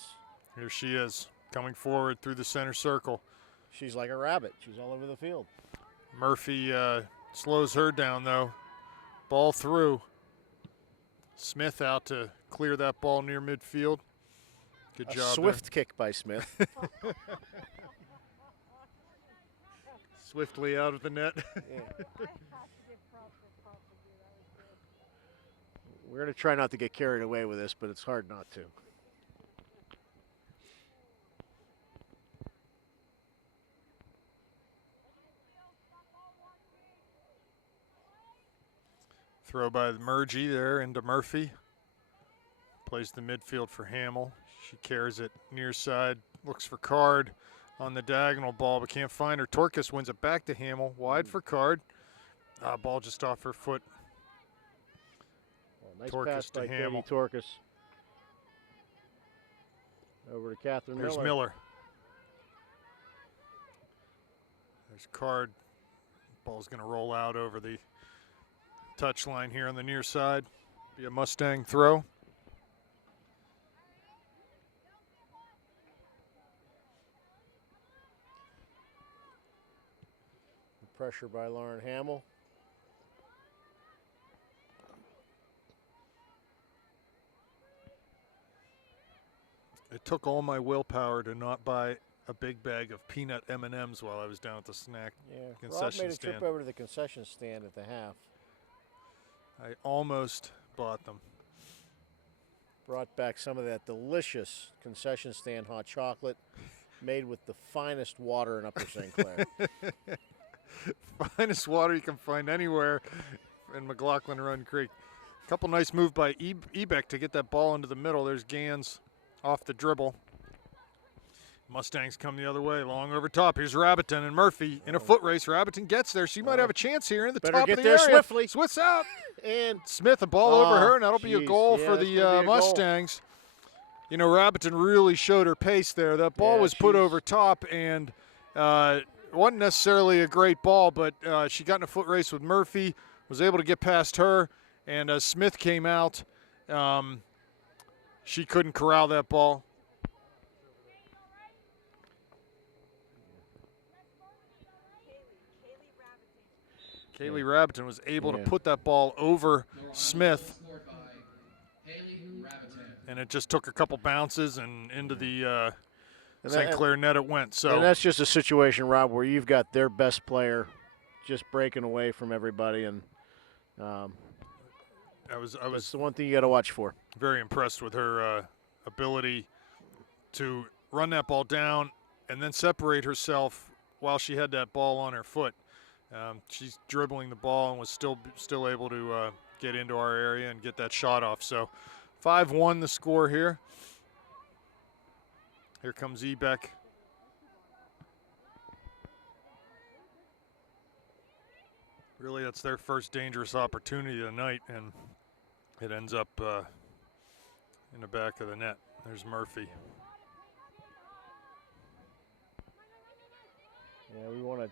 here she is, coming forward through the center circle. She's like a rabbit. She's all over the field. Murphy slows her down, though. Ball through. Smith out to clear that ball near midfield. Good job. Swift kick by Smith. Swiftly out of the net. Yeah. We're going to try not to get carried away with this, but it's hard not to. Throw by the Murgy there into Murphy. Plays the midfield for Hamill. She carries it near side, looks for Card on the diagonal ball, but can't find her. Torkus wins it back to Hamill, wide for Card. Ball just off her foot. Nice Torkus pass to by Hamill. Katie Torkus. Over to Catherine There's Miller. There's Card. Ball's going to roll out over the touchline here on the near side. Be a Mustang throw. Pressure by Lauren Hamill. It took all my willpower to not buy a big bag of peanut M&Ms while I was down at the snack concession Rob made a stand. trip over to the concession stand at the half. I almost bought them. Brought back some of that delicious concession stand hot chocolate made with the finest water in Upper St. Clair. Finest water you can find anywhere in McLaughlin Run Creek. Couple nice move by Ebeck to get that ball into the middle. There's Gans off the dribble. Mustangs come the other way, long over top. Here's Rabbiton and Murphy in a foot race. Rabbiton gets there. She might have a chance here in the top of the area. Swiftly. Swifts out. And Smith, a ball over her, and that'll be a goal for the Mustangs. You know, Rabbiton really showed her pace there. That ball was put over top, and wasn't necessarily a great ball, but she got in a foot race with Murphy, was able to get past her, and as Smith came out, she couldn't corral that ball. Kaylee Rabbiton was able to put that ball over Smith, and it just took a couple bounces and into the St. Clair net it went. So and that's just a situation, Rob, where you've got their best player just breaking away from everybody, and that's the one thing you got to watch for. Very impressed with her ability to run that ball down and then separate herself while she had that ball on her foot. She's dribbling the ball and was still able to get into our area and get that shot off. So 5-1 the score here. Here comes Ebeck. Really, that's their first dangerous opportunity of the night, and it ends up in the back of the net. There's Murphy. Yeah, we want to.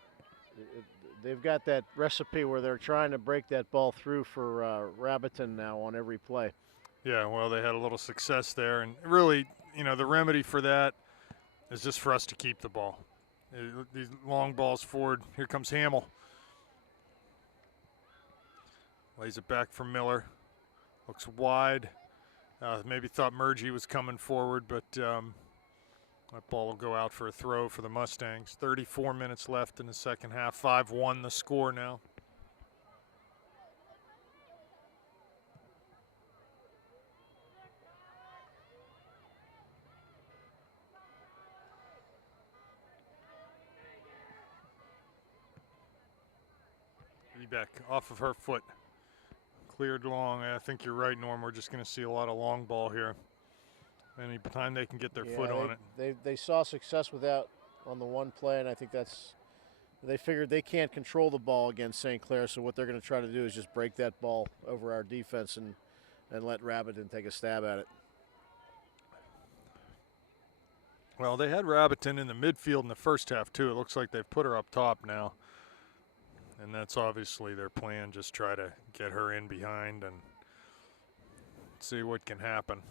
They've got that recipe where they're trying to break that ball through for Rabbiton now on every play. Yeah, well, they had a little success there, and really, you know, the remedy for that is just for us to keep the ball. These long balls forward. Here comes Hamill. Lays it back for Miller. Looks wide. Maybe thought Murgy was coming forward, but that ball will go out for a throw for the Mustangs. 34 minutes left in the second half. 5-1 the score now. Ebeck off of her foot. Cleared long. I think you're right, Norm. We're just going to see a lot of long ball here. Any time they can get their foot on it. They saw success with that on the one play, and I think they figured they can't control the ball against St. Clair, so what they're going to try to do is just break that ball over our defense and and let Rabbiton take a stab at it. Well, they had Rabbiton in the midfield in the first half, too. It looks like they've put her up top now. And that's obviously their plan, just try to get her in behind and see what can happen.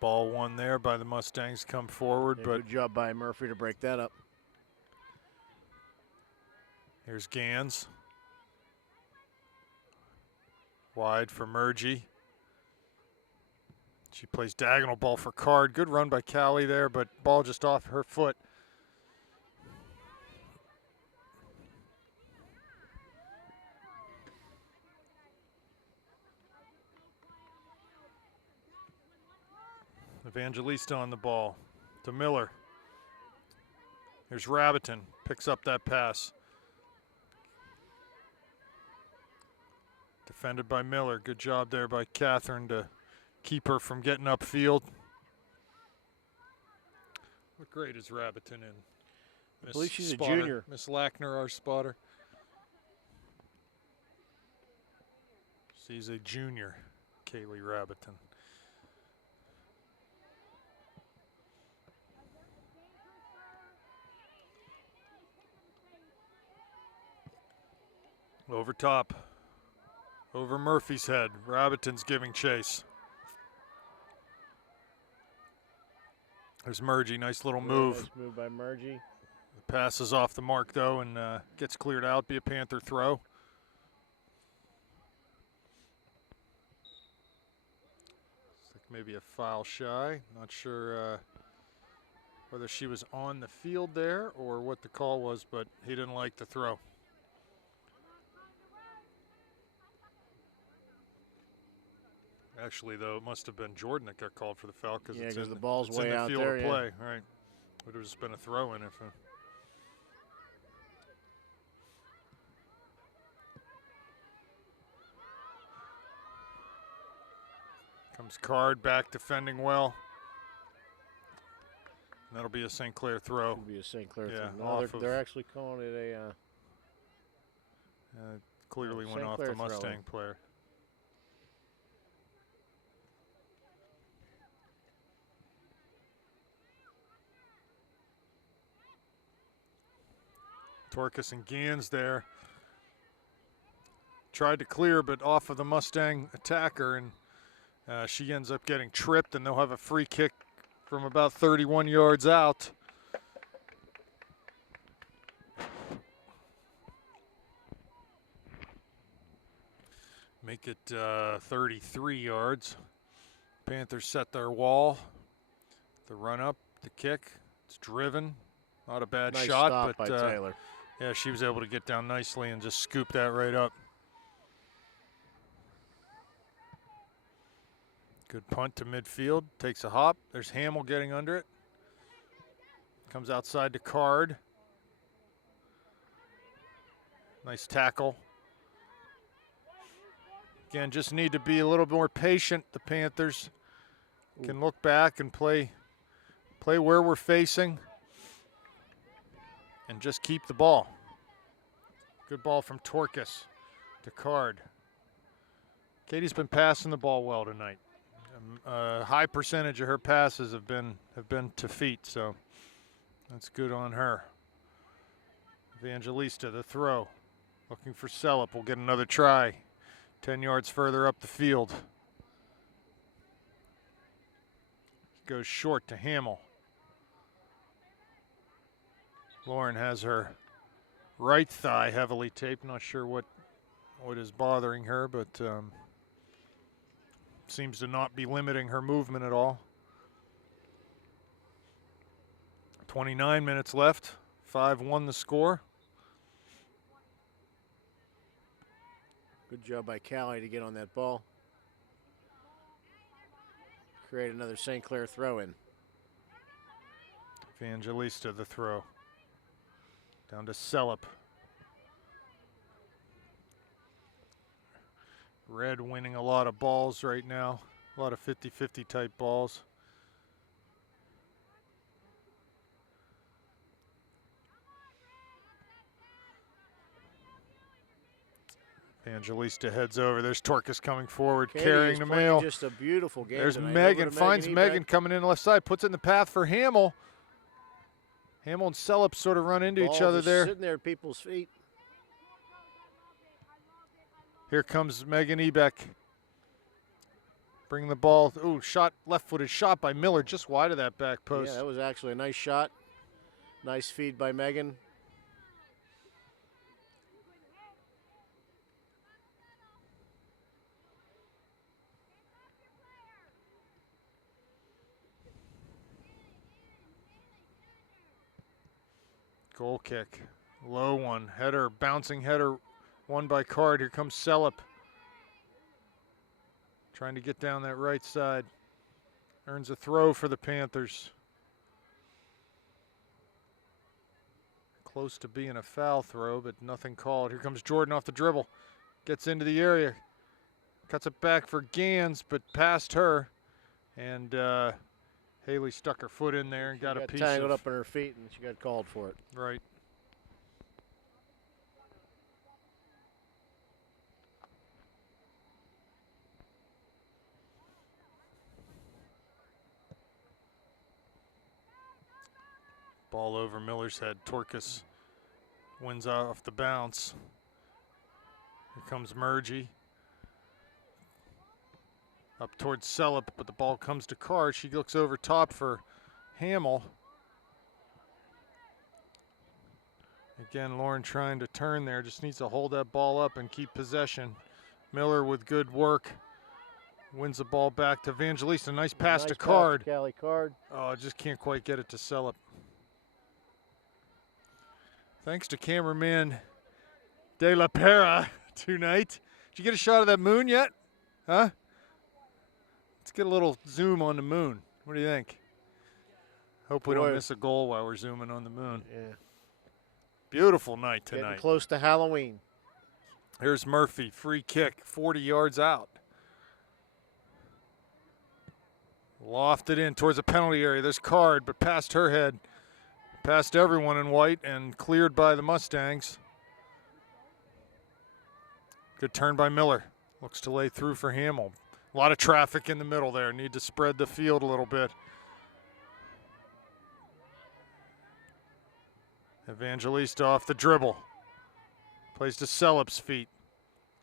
Ball won there by the Mustangs, come forward. Yeah, but good job by Murphy to break that up. Here's Gans. Wide for Murgy. She plays diagonal ball for Card. Good run by Callie there, but ball just off her foot. Evangelista on the ball to Miller. Here's Rabbiton, picks up that pass. Defended by Miller. Good job there by Catherine to keep her from getting upfield. What grade is Rabbiton in? I believe she's Spotter, a junior. Miss Lackner, our spotter. She's a junior, Kaylee Rabbiton. Over top, over Murphy's head. Rabbiton's giving chase. There's Murgy, nice little move. Nice move by Murgy. The pass is off the mark though and gets cleared out, be a Panther throw. Looks like maybe a foul shy. Not sure whether she was on the field there or what the call was, but he didn't like the throw. Actually, though, it must have been Jordan that got called for the foul because it's in the ball's it's way in the out field there. of play. Right, would have just been a throw in if. Comes Card back defending well. And that'll be a St. Clair throw. Should be a St. Clair Yeah, throw. off No, they're actually calling it a. Clearly went St. off Clair the Mustang throw-in. player. Torkus and Gans there. Tried to clear, but off of the Mustang attacker, and she ends up getting tripped, and they'll have a free kick from about 31 yards out. Make it 33 yards. Panthers set their wall. The run up, the kick, it's driven. Not a bad Nice shot, stop but by Taylor. yeah, she was able to get down nicely and just scoop that right up. Good punt to midfield, takes a hop. There's Hamill getting under it. Comes outside to Card. Nice tackle. Again, just need to be a little more patient. The Panthers can look back and play where we're facing and just keep the ball. Good ball from Torkus to Card. Katie's been passing the ball well tonight. A high percentage of her passes have been to feet, so that's good on her. Evangelista, the throw. Looking for Sellup. We'll get another try. 10 yards further up the field. Goes short to Hamill. Lauren has her right thigh heavily taped. Not sure what is bothering her, but seems to not be limiting her movement at all. 29 minutes left. 5-1 the score. Good job by Callie to get on that ball. Create another St. Clair throw-in. Evangelista the throw. Down to Sellup. Red winning a lot of balls right now. A lot of 50-50 type balls. Evangelista heads over. There's Torcus coming forward, Katie carrying is the playing mail. Just a beautiful game There's tonight. Megan, Over to finds Ebeck. Megan coming in the left side, puts it in the path for Hamill. Hamill and Sellup sort of run into each Ball other just there. sitting there at people's feet. Here comes Megan Ebeck. Bring the ball. Ooh, shot, left-footed shot by Miller, just wide of that back post. Yeah, that was actually a nice shot. Nice feed by Megan. Goal kick. Low one. Header, bouncing header, won by Card. Here comes Sellup. Trying to get down that right side. Earns a throw for the Panthers. Close to being a foul throw, but nothing called. Here comes Jordan off the dribble. Gets into the area. Cuts it back for Gans, but past her. And Haley stuck her foot in there and got a piece tangled of, up in her feet, and she got called for it. Right. Ball over Miller's head. Torcus wins off the bounce. Here comes Murgy. Up towards Sellup, but the ball comes to Card. She looks over top for Hamill. Again, Lauren trying to turn there. Just needs to hold that ball up and keep possession. Miller with good work. Wins the ball back to Evangelista. Nice pass to Card. Callie Card. Oh, just can't quite get it to Sellup. Thanks to cameraman De La Pera tonight. Did you get a shot of that moon yet? Huh? Let's get a little zoom on the moon. What do you think? Hope we don't miss a goal while we're zooming on the moon. Yeah. Beautiful night tonight. Getting close to Halloween. Here's Murphy, free kick, 40 yards out. Lofted in towards the penalty area. There's Card, but past her head. Past everyone in white and cleared by the Mustangs. Good turn by Miller. Looks to lay through for Hamill. A lot of traffic in the middle there. Need to spread the field a little bit. Evangelista off the dribble. Plays to Sellup's feet.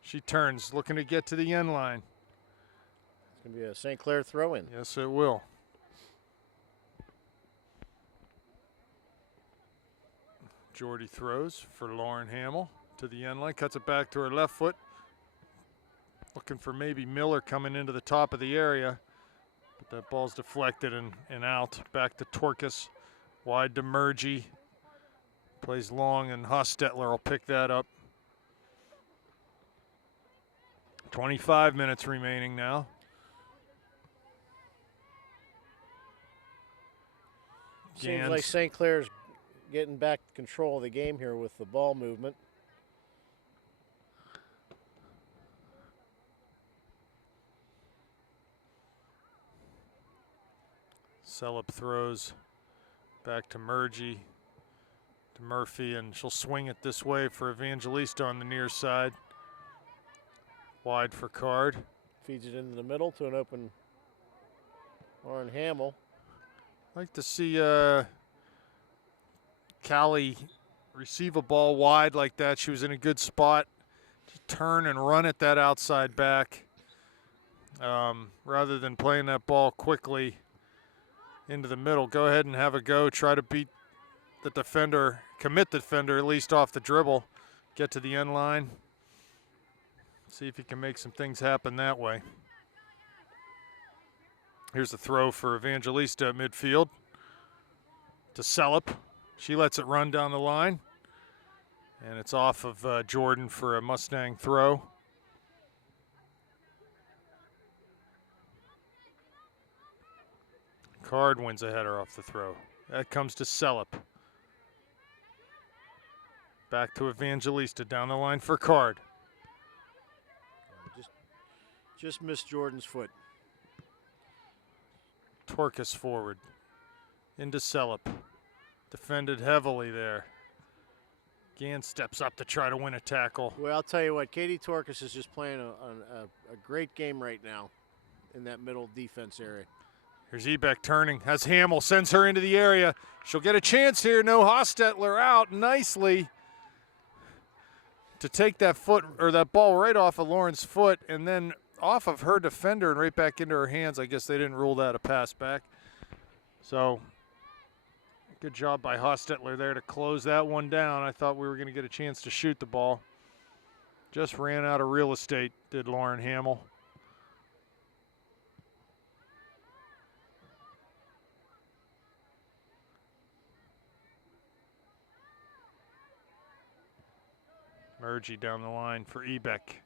She turns, looking to get to the end line. It's going to be a St. Clair throw-in. Yes, it will. Jordy throws for Lauren Hamill to the end line. Cuts it back to her left foot. Looking for maybe Miller coming into the top of the area. But that ball's deflected and out. Back to Torcus. Wide to Murgy. Plays long, and Hostetler will pick that up. 25 minutes remaining now. Seems like St. Clair's getting back control of the game here with the ball movement. Sellup throws back to Murgy, to Murphy, and she'll swing it this way for Evangelista on the near side. Wide for Card. Feeds it into the middle to an open Lauren Hamill. I'd like to see Callie receive a ball wide like that. She was in a good spot to turn and run at that outside back rather than playing that ball quickly into the middle. Go ahead and have a go. Try to beat the defender, commit the defender at least off the dribble. Get to the end line. See if you can make some things happen that way. Here's a throw for Evangelista at midfield to Sellup. She lets it run down the line. And it's off of Jordan for a Mustang throw. Card wins a header off the throw. That comes to Sellup. Back to Evangelista down the line for Card. Just missed Jordan's foot. Torcus forward. Into Sellup. Defended heavily there. Gann steps up to try to win a tackle. Well, I'll tell you what, Katie Torkis is just playing a great game right now in that middle defense area. Here's Ebeck turning. Has Hamill, sends her into the area. She'll get a chance here. No, Hostetler out nicely to take that that ball right off of Lauren's foot and then off of her defender and right back into her hands. I guess they didn't rule that a pass back. So good job by Hostetler there to close that one down. I thought we were going to get a chance to shoot the ball. Just ran out of real estate, did Lauren Hamill. Murgy down the line for Ebeck.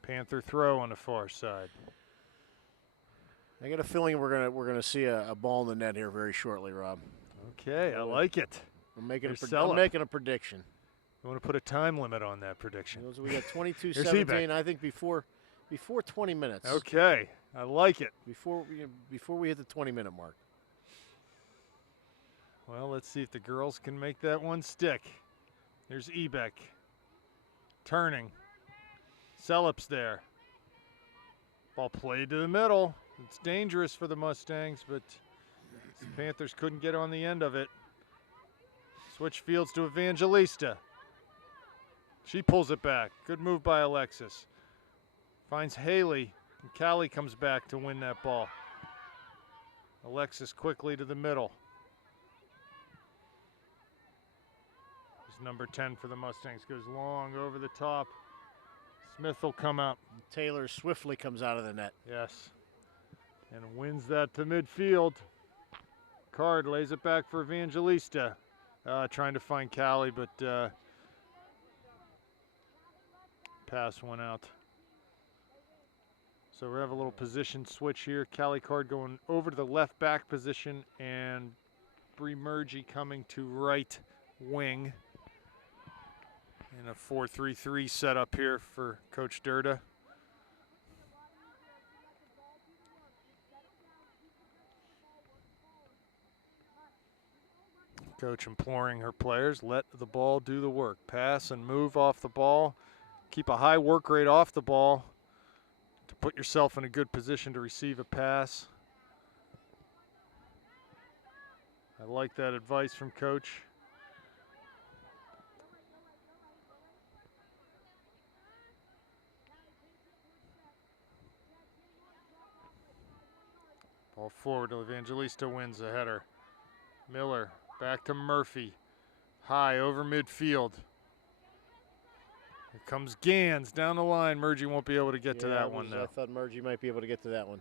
Panther throw on the far side. I got a feeling we're gonna see a ball in the net here very shortly, Rob. Okay, I like it. I'm making a prediction. You want to put a time limit on that prediction? We got 22-17. I think before 20 minutes. Okay, I like it. Before we hit the 20-minute mark. Well, let's see if the girls can make that one stick. Here's Ebeck. Turning. Sellup's there. Ball played to the middle. It's dangerous for the Mustangs, but the Panthers couldn't get on the end of it. Switch fields to Evangelista. She pulls it back. Good move by Alexis. Finds Haley, and Callie comes back to win that ball. Alexis quickly to the middle. Number 10 for the Mustangs goes long over the top. Smith will come up. Taylor swiftly comes out of the net. Yes. And wins that to midfield. Card lays it back for Evangelista. Trying to find Callie, but pass went out. So we have a little position switch here. Callie Card going over to the left back position and Bree Murgy coming to right wing. In a 4-3-3 setup here for Coach Durda. Coach imploring her players, let the ball do the work. Pass and move off the ball. Keep a high work rate off the ball to put yourself in a good position to receive a pass. I like that advice from Coach. Ball forward to Evangelista, wins the header. Miller back to Murphy. High over midfield. Here comes Gans down the line. Murgy won't be able to get to that one though. I thought Murgy might be able to get to that one.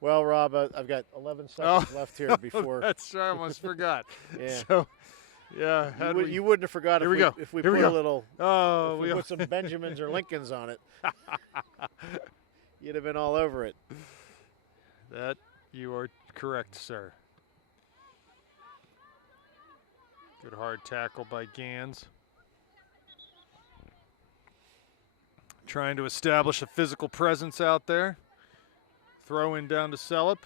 Well, Rob, I've got 11 seconds left here before. That's right, I almost forgot. Yeah. So, yeah. You wouldn't have forgot if we put a little. Oh, we put some Benjamins or Lincolns on it. You'd have been all over it. That you are correct, sir. Good hard tackle by Gans. Trying to establish a physical presence out there. Throw in down to Sellup.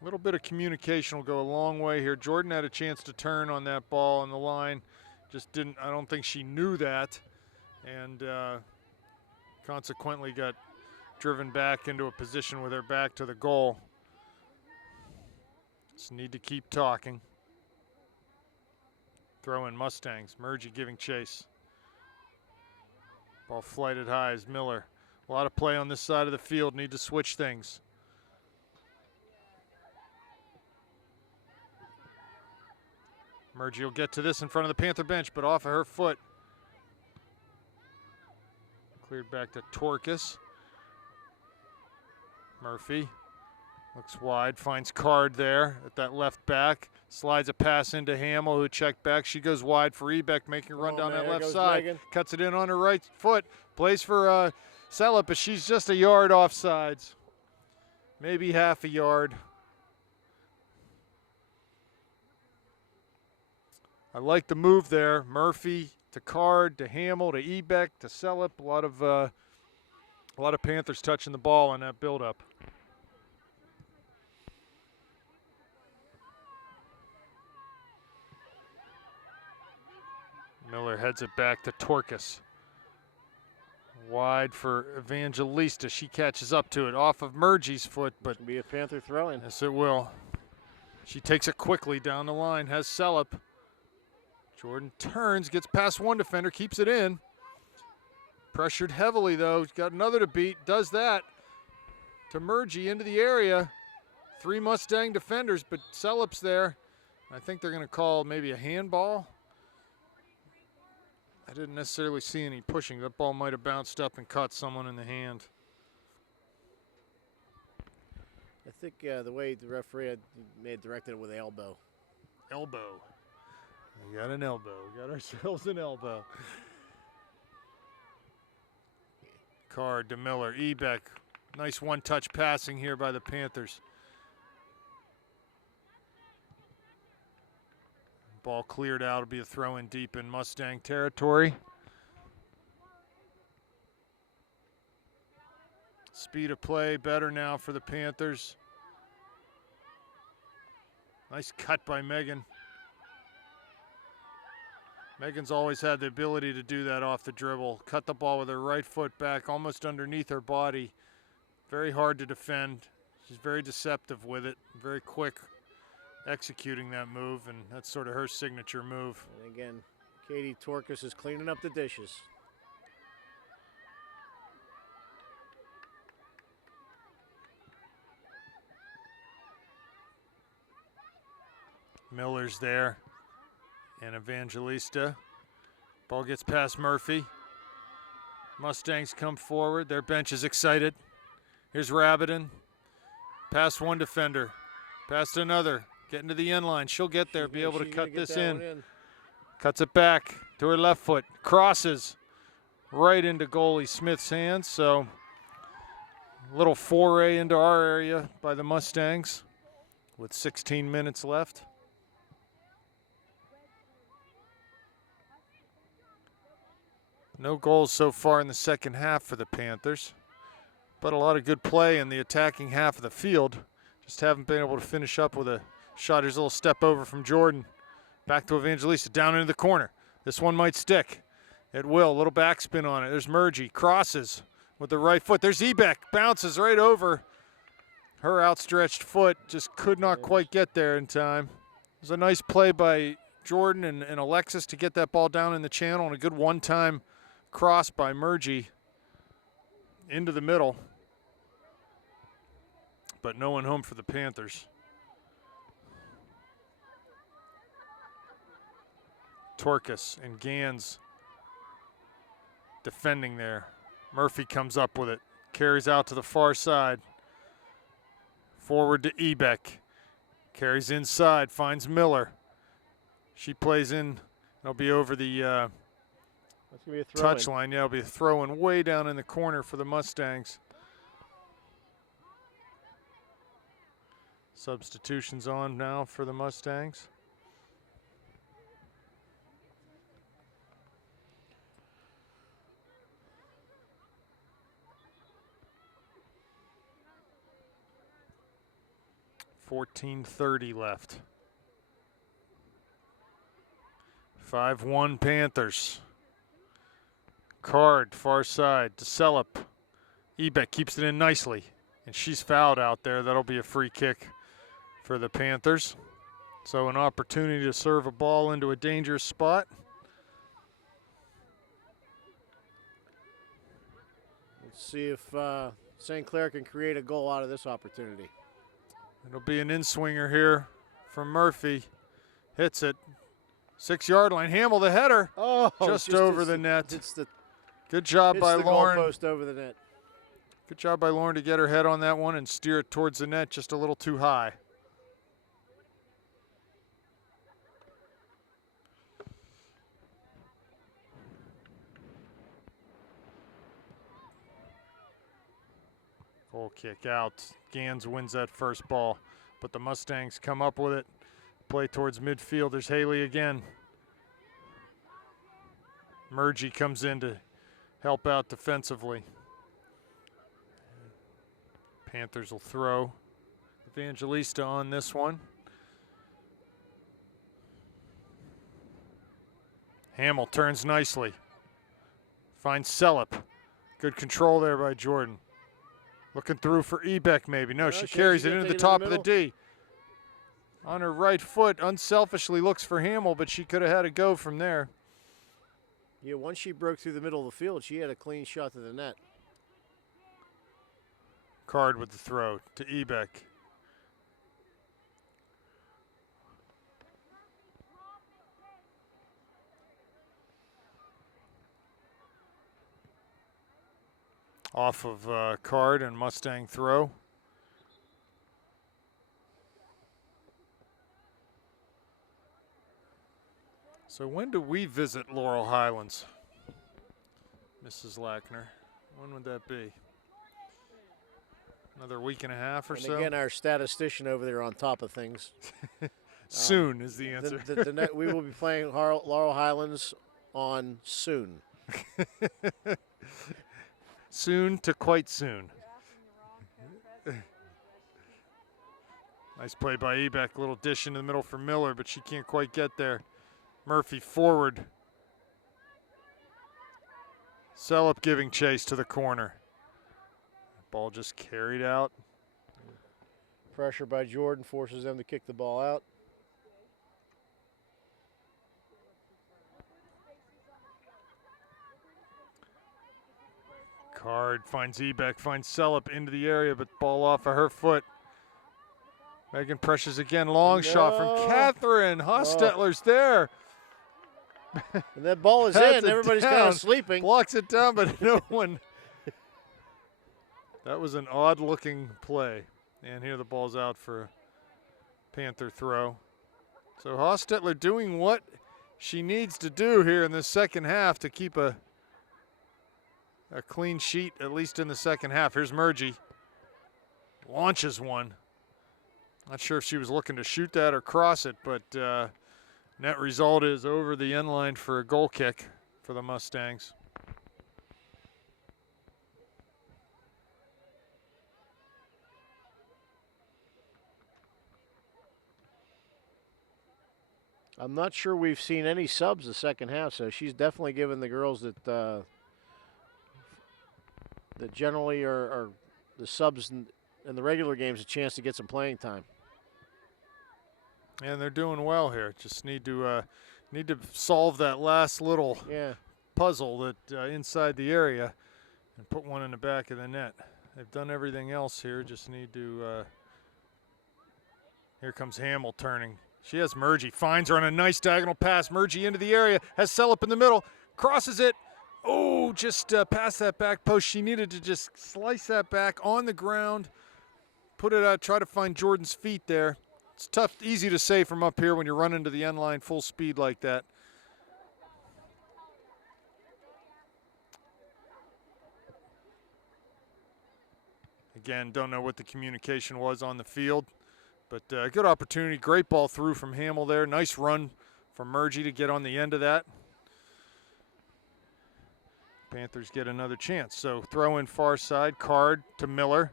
A little bit of communication will go a long way here. Jordan had a chance to turn on that ball on the line. Just didn't, I don't think she knew that. And consequently got driven back into a position with her back to the goal. Just need to keep talking. Throw in Mustangs. Murgy giving chase. Ball flighted high as Miller. A lot of play on this side of the field. Need to switch things. Murgy will get to this in front of the Panther bench, but off of her foot. Cleared back to Torkis. Murphy looks wide, finds Card there at that left back. Slides a pass into Hamill, who checked back. She goes wide for Ebeck, making a run down that left side. Megan. Cuts it in on her right foot. Plays for Sellup, but she's just a yard offsides. Maybe half a yard. I like the move there. Murphy to Card, to Hamill, to Ebeck, to Sellup. A lot of Panthers touching the ball in that build-up. heads it back to Torkus. Wide for Evangelista. She catches up to it off of Murgy's foot, but It'll be a Panther throw-in. yes, it will. She takes it quickly down the line, has Sellup. Jordan turns, gets past one defender, keeps it in. Pressured heavily, though. Got another to beat, does that. To Murgy into the area. 3 Mustang defenders, but Sellup's there. I think they're going to call maybe a handball. I didn't necessarily see any pushing. That ball might have bounced up and caught someone in the hand. I think the way the referee had directed it with elbow. Elbow. We got an elbow. We got ourselves an elbow. Card to Miller. Ebeck. Nice one-touch passing here by the Panthers. Ball cleared out. It'll be a throw-in deep in Mustang territory. Speed of play better now for the Panthers. Nice cut by Megan. Megan's always had the ability to do that off the dribble. Cut the ball with her right foot back, almost underneath her body. Very hard to defend. She's very deceptive with it, very quick executing that move, and that's sort of her signature move. And again, Katie Torkus is cleaning up the dishes. Miller's there, and Evangelista. Ball gets past Murphy. Mustangs come forward. Their bench is excited. Here's Rabidon. Past one defender. Past another. Getting to the end line. She'll get there, be able to cut this in. Cuts it back to her left foot. Crosses right into goalie Smith's hands. So a little foray into our area by the Mustangs with 16 minutes left. No goals so far in the second half for the Panthers, but a lot of good play in the attacking half of the field. Just haven't been able to finish up with a shot. Here's a little step over from Jordan. Back to Evangelista, down into the corner. This one might stick. It will. A little backspin on it. There's Murgy. Crosses with the right foot. There's Ebeck. Bounces right over her outstretched foot. Just could not quite get there in time. It was a nice play by Jordan and Alexis to get that ball down in the channel, and a good one-time cross by Murgy into the middle. But no one home for the Panthers. Torkus and Gans defending there. Murphy comes up with it. Carries out to the far side. Forward to Ebeck. Carries inside, finds Miller. She plays in. It'll be over the That's gonna be a throw-in. touch line. Yeah, it'll be a throw-in way down in the corner for the Mustangs. Substitutions on now for the Mustangs. .30 left. 5-1 Panthers. Card, far side to Sellup. Ebeck keeps it in nicely, and she's fouled out there. That'll be a free kick for the Panthers. So an opportunity to serve a ball into a dangerous spot. Let's see if St. Clair can create a goal out of this opportunity. It'll be an in-swinger here from Murphy. Hits it. 6-yard line. Hamill the header. Oh, just over the net. It's the Good job by Lauren. goalpost over the net. Good job by Lauren to get her head on that one and steer it towards the net just a little too high. Goal kick out. Gans wins that first ball, but the Mustangs come up with it. Play towards midfield. There's Haley again. Murgy comes in to help out defensively. Panthers will throw. Evangelista on this one. Hamill turns nicely. Finds Selip. Good control there by Jordan. Looking through for Ebeck maybe. No, she carries it into the top of the D. On her right foot, unselfishly looks for Hamill, but she could have had a go from there. Yeah, once she broke through the middle of the field, she had a clean shot to the net. Card with the throw to Ebeck. Off of Card and Mustang throw. So when do we visit Laurel Highlands, Mrs. Lackner? When would that be? Another week and a half or and so? Again, our statistician over there on top of things. Soon is the answer. We will be playing Laurel Highlands on soon. Soon to quite soon. Nice play by Ebeck. Little dish into the middle for Miller, but she can't quite get there. Murphy forward. Selip giving chase to the corner. Ball just carried out. Pressure by Jordan forces them to kick the ball out. Card finds Ebeck, finds Selip into the area, but ball off of her foot. Megan pressures again. Long shot from Catherine. Hostetler's there. And that ball is in. Everybody's kind of sleeping. Blocks it down, but no one. That was an odd-looking play. And here the ball's out for a Panther throw. So Hostetler doing what she needs to do here in the second half to keep a clean sheet, at least in the second half. Here's Murgy. Launches one. Not sure if she was looking to shoot that or cross it, but net result is over the end line for a goal kick for the Mustangs. I'm not sure we've seen any subs the second half, so she's definitely given the girls that generally are the subs in the regular games a chance to get some playing time. And they're doing well here. Just need to solve that last little puzzle that inside the area and put one in the back of the net. They've done everything else here. Just need to. Here comes Hamill turning. She has Murgy. Finds her on a nice diagonal pass. Murgy into the area. Has Selip in the middle. Crosses it. Oh, just past that back post. She needed to just slice that back on the ground. Put it out. Try to find Jordan's feet there. It's tough, easy to say from up here when you're running to the end line full speed like that. Again, don't know what the communication was on the field, but good opportunity. Great ball through from Hamill there. Nice run from Murgy to get on the end of that. Panthers get another chance. So throw in far side, Card to Miller.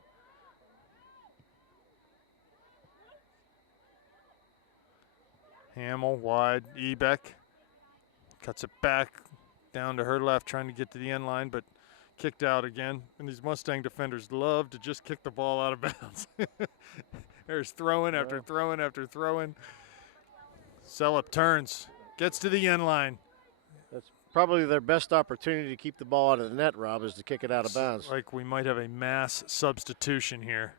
Hamill wide, Ebeck cuts it back down to her left, trying to get to the end line, but kicked out again. And these Mustang defenders love to just kick the ball out of bounds. There's throwing after throwing after throwing. Selip turns, gets to the end line. That's probably their best opportunity to keep the ball out of the net, Rob, is to kick it out of bounds. Like we might have a mass substitution here.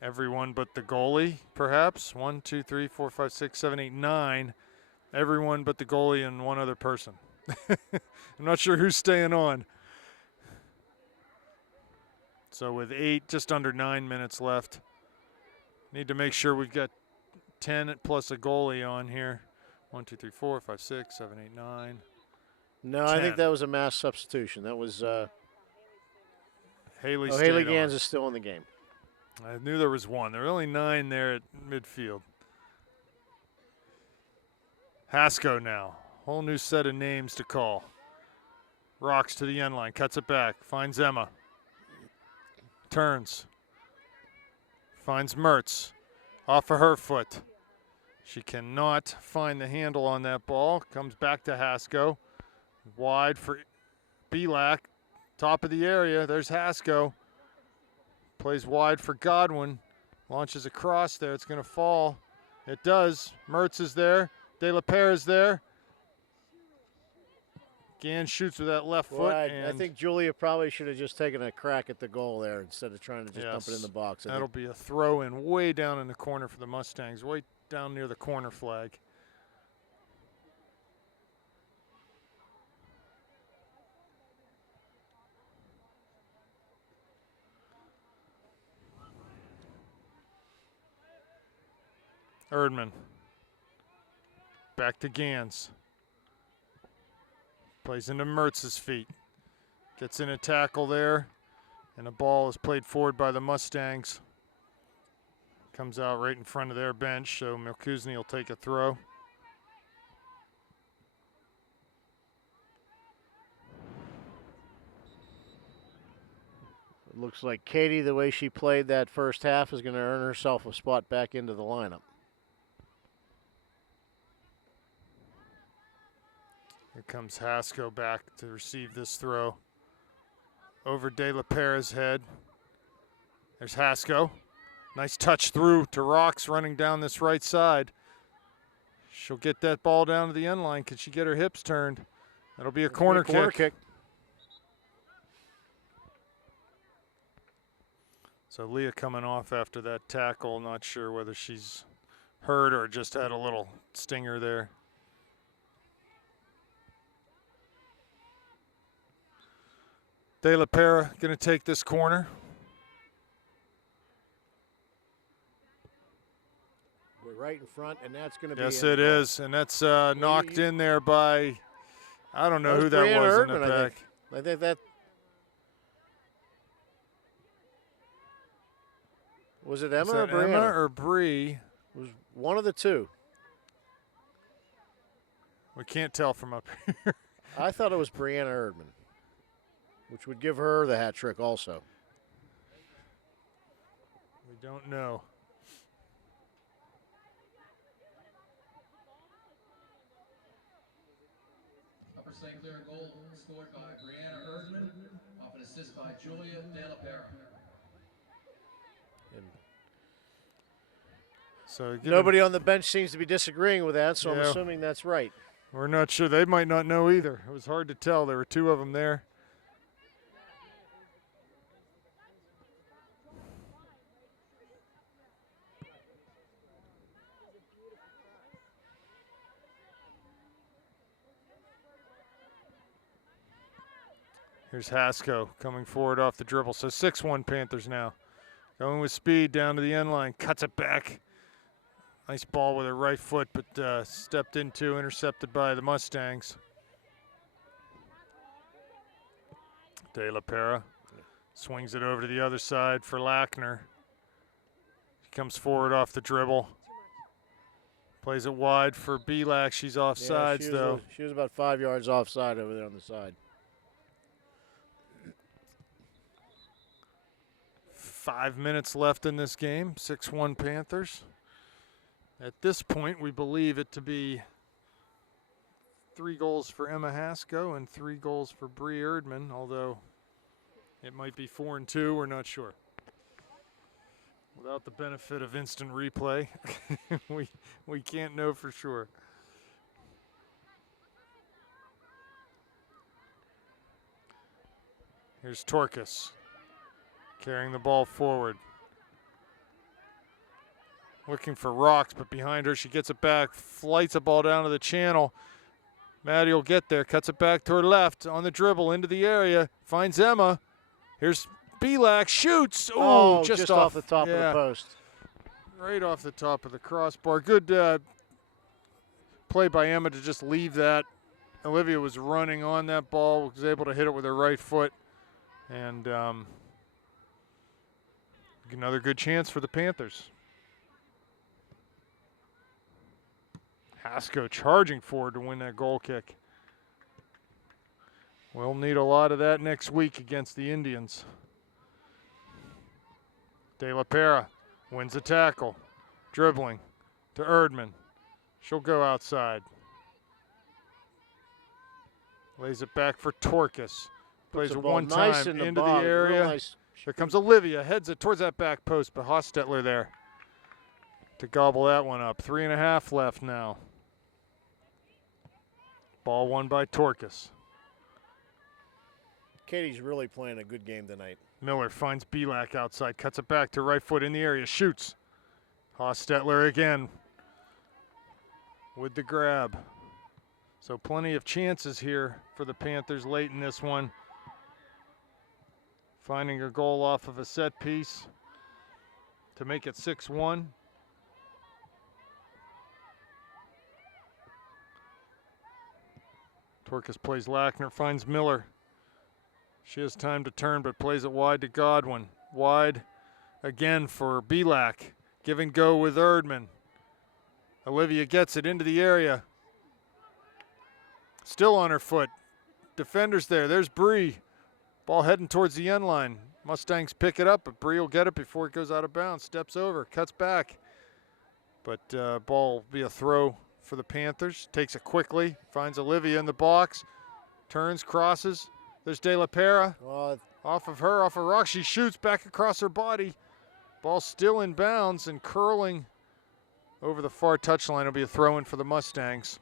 Everyone but the goalie, perhaps. 1, 2, 3, 4, 5, 6, 7, 8, 9. Everyone but the goalie and one other person. I'm not sure who's staying on. So with 8, just under 9 minutes left, need to make sure we've got 10 plus a goalie on here. 1, 2, 3, 4, 5, 6, 7, 8, 9. No, 10. I think that was a mass substitution. That was Haley Gans is still in the game. I knew there was one. There were only 9 there at midfield. Hasko now. Whole new set of names to call. Rocks to the end line. Cuts it back. Finds Emma. Turns. Finds Mertz. Off of her foot. She cannot find the handle on that ball. Comes back to Hasko. Wide for Belak. Top of the area. There's Hasko. Plays wide for Godwin. Launches across there. It's going to fall. It does. Mertz is there. De La Pere is there. Gann shoots with that left foot. I think Julia probably should have just taken a crack at the goal there instead of trying to just dump it in the box. That'll be a throw in way down in the corner for the Mustangs, way down near the corner flag. Erdman. Back to Gans. Plays into Mertz's feet. Gets in a tackle there. And the ball is played forward by the Mustangs. Comes out right in front of their bench, so Milkuzni will take a throw. It looks like Katie, the way she played that first half, is going to earn herself a spot back into the lineup. Here comes Hasko back to receive this throw. Over De La Pere's head. There's Hasko. Nice touch through to Rocks running down this right side. She'll get that ball down to the end line. Can she get her hips turned? That'll be a corner kick. So Leah coming off after that tackle. Not sure whether she's hurt or just had a little stinger there. De La Pere going to take this corner. We're right in front, and that's going to be. Yes, it is, and that's knocked in there by, I don't know who that was in the back. I think that was it. Emma or Brianna? Emma or Bree? It was one of the two. We can't tell from up here. I thought it was Brianna Erdman, which would give her the hat trick also. We don't know. Upper St. Clair goal scored by Brianna Erdman off an assist by Julia De La Pere. So nobody on the bench seems to be disagreeing with that, so I'm assuming that's right. We're not sure. They might not know either. It was hard to tell. There were two of them there. Here's Hasko coming forward off the dribble. So 6-1 Panthers now. Going with speed down to the end line. Cuts it back. Nice ball with her right foot, but stepped into, intercepted by the Mustangs. De La Pere swings it over to the other side for Lackner. She comes forward off the dribble. Plays it wide for Belak. She's offsides, though. She was about 5 yards offside over there on the side. 5 minutes left in this game. 6-1 Panthers. At this point, we believe it to be 3 goals for Emma Hasko and 3 goals for Bree Erdman, although it might be 4 and 2. We're not sure. Without the benefit of instant replay, we can't know for sure. Here's Torkas carrying the ball forward. Looking for Rocks, but behind her, she gets it back, flights a ball down to the channel. Maddie will get there, cuts it back to her left, on the dribble, into the area, finds Emma. Here's Belak, shoots. Ooh, just off the top of the post. Right off the top of the crossbar. Good play by Emma to just leave that. Olivia was running on that ball, was able to hit it with her right foot. And another good chance for the Panthers. Hasko charging forward to win that goal kick. We'll need a lot of that next week against the Indians. De La Pere wins the tackle. Dribbling to Erdman. She'll go outside. Lays it back for Torkus. Plays Puts it the ball one nice time in the into the ball, real area. nice. Here comes Olivia. Heads it towards that back post, but Hostetler there to gobble that one up. 3.5 left now. Ball won by Torkus. Katie's really playing a good game tonight. Miller finds Belak outside, cuts it back to right foot in the area, shoots. Hostetler again with the grab. So plenty of chances here for the Panthers late in this one. Finding a goal off of a set piece to make it 6-1. Torkus plays Lackner, finds Miller. She has time to turn, but plays it wide to Godwin. Wide again for Belak. Give and go with Erdman. Olivia gets it into the area. Still on her foot. Defenders there. There's Bree. Ball heading towards the end line. Mustangs pick it up, but Bree will get it before it goes out of bounds. Steps over, cuts back. But ball will be a throw for the Panthers. Takes it quickly. Finds Olivia in the box. Turns, crosses. There's De La Pera. Off of her, off a rock. She shoots back across her body. Ball still in bounds and curling over the far touchline. It'll be a throw-in for the Mustangs.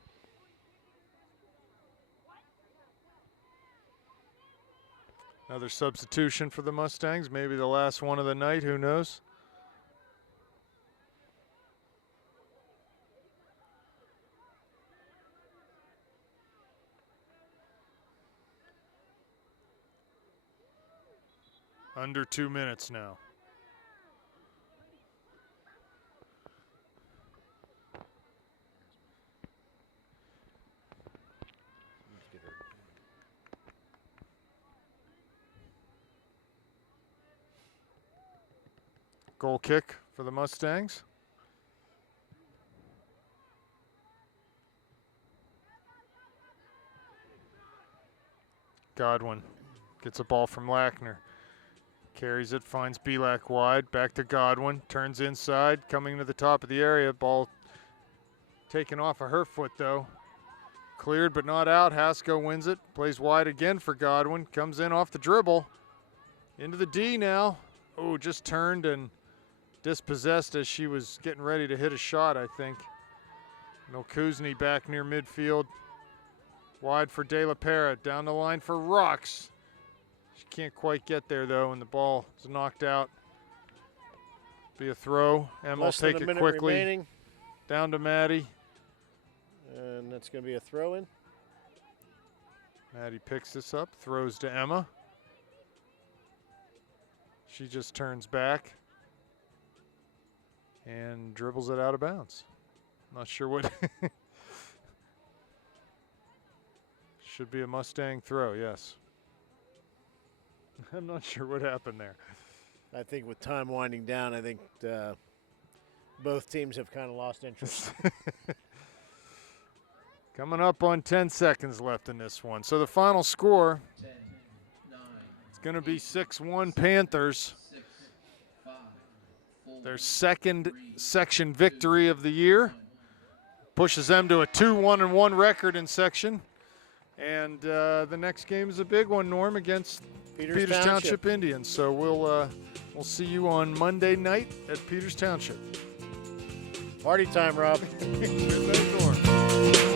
Another substitution for the Mustangs, maybe the last one of the night, who knows? Under 2 minutes now. Goal kick for the Mustangs. Godwin gets a ball from Lackner. Carries it, finds Belak wide. Back to Godwin. Turns inside, coming to the top of the area. Ball taken off of her foot, though. Cleared but not out. Haskell wins it. Plays wide again for Godwin. Comes in off the dribble. Into the D now. Oh, just turned and dispossessed as she was getting ready to hit a shot, I think. Milkuzni back near midfield. Wide for De La Pera. Down the line for Rocks. She can't quite get there, though, and the ball is knocked out. Be a throw. Emma will take it quickly. Remaining. Down to Maddie. And that's going to be a throw-in. Maddie picks this up, throws to Emma. She just turns back and dribbles it out of bounds. Not sure what. Should be a Mustang throw, yes. I'm not sure what happened there. I think with time winding down, I think both teams have kind of lost interest. Coming up on 10 seconds left in this one. So the final score, 10, 9, it's going to be 6-1 Panthers. 6, 5, 4, Their second section victory of the year. Pushes them to a 2-1-1 record in section. And the next game is a big one, Norm, against Peters Township Indians. So we'll see you on Monday night at Peters Township. Party time, Rob. Good night, Norm.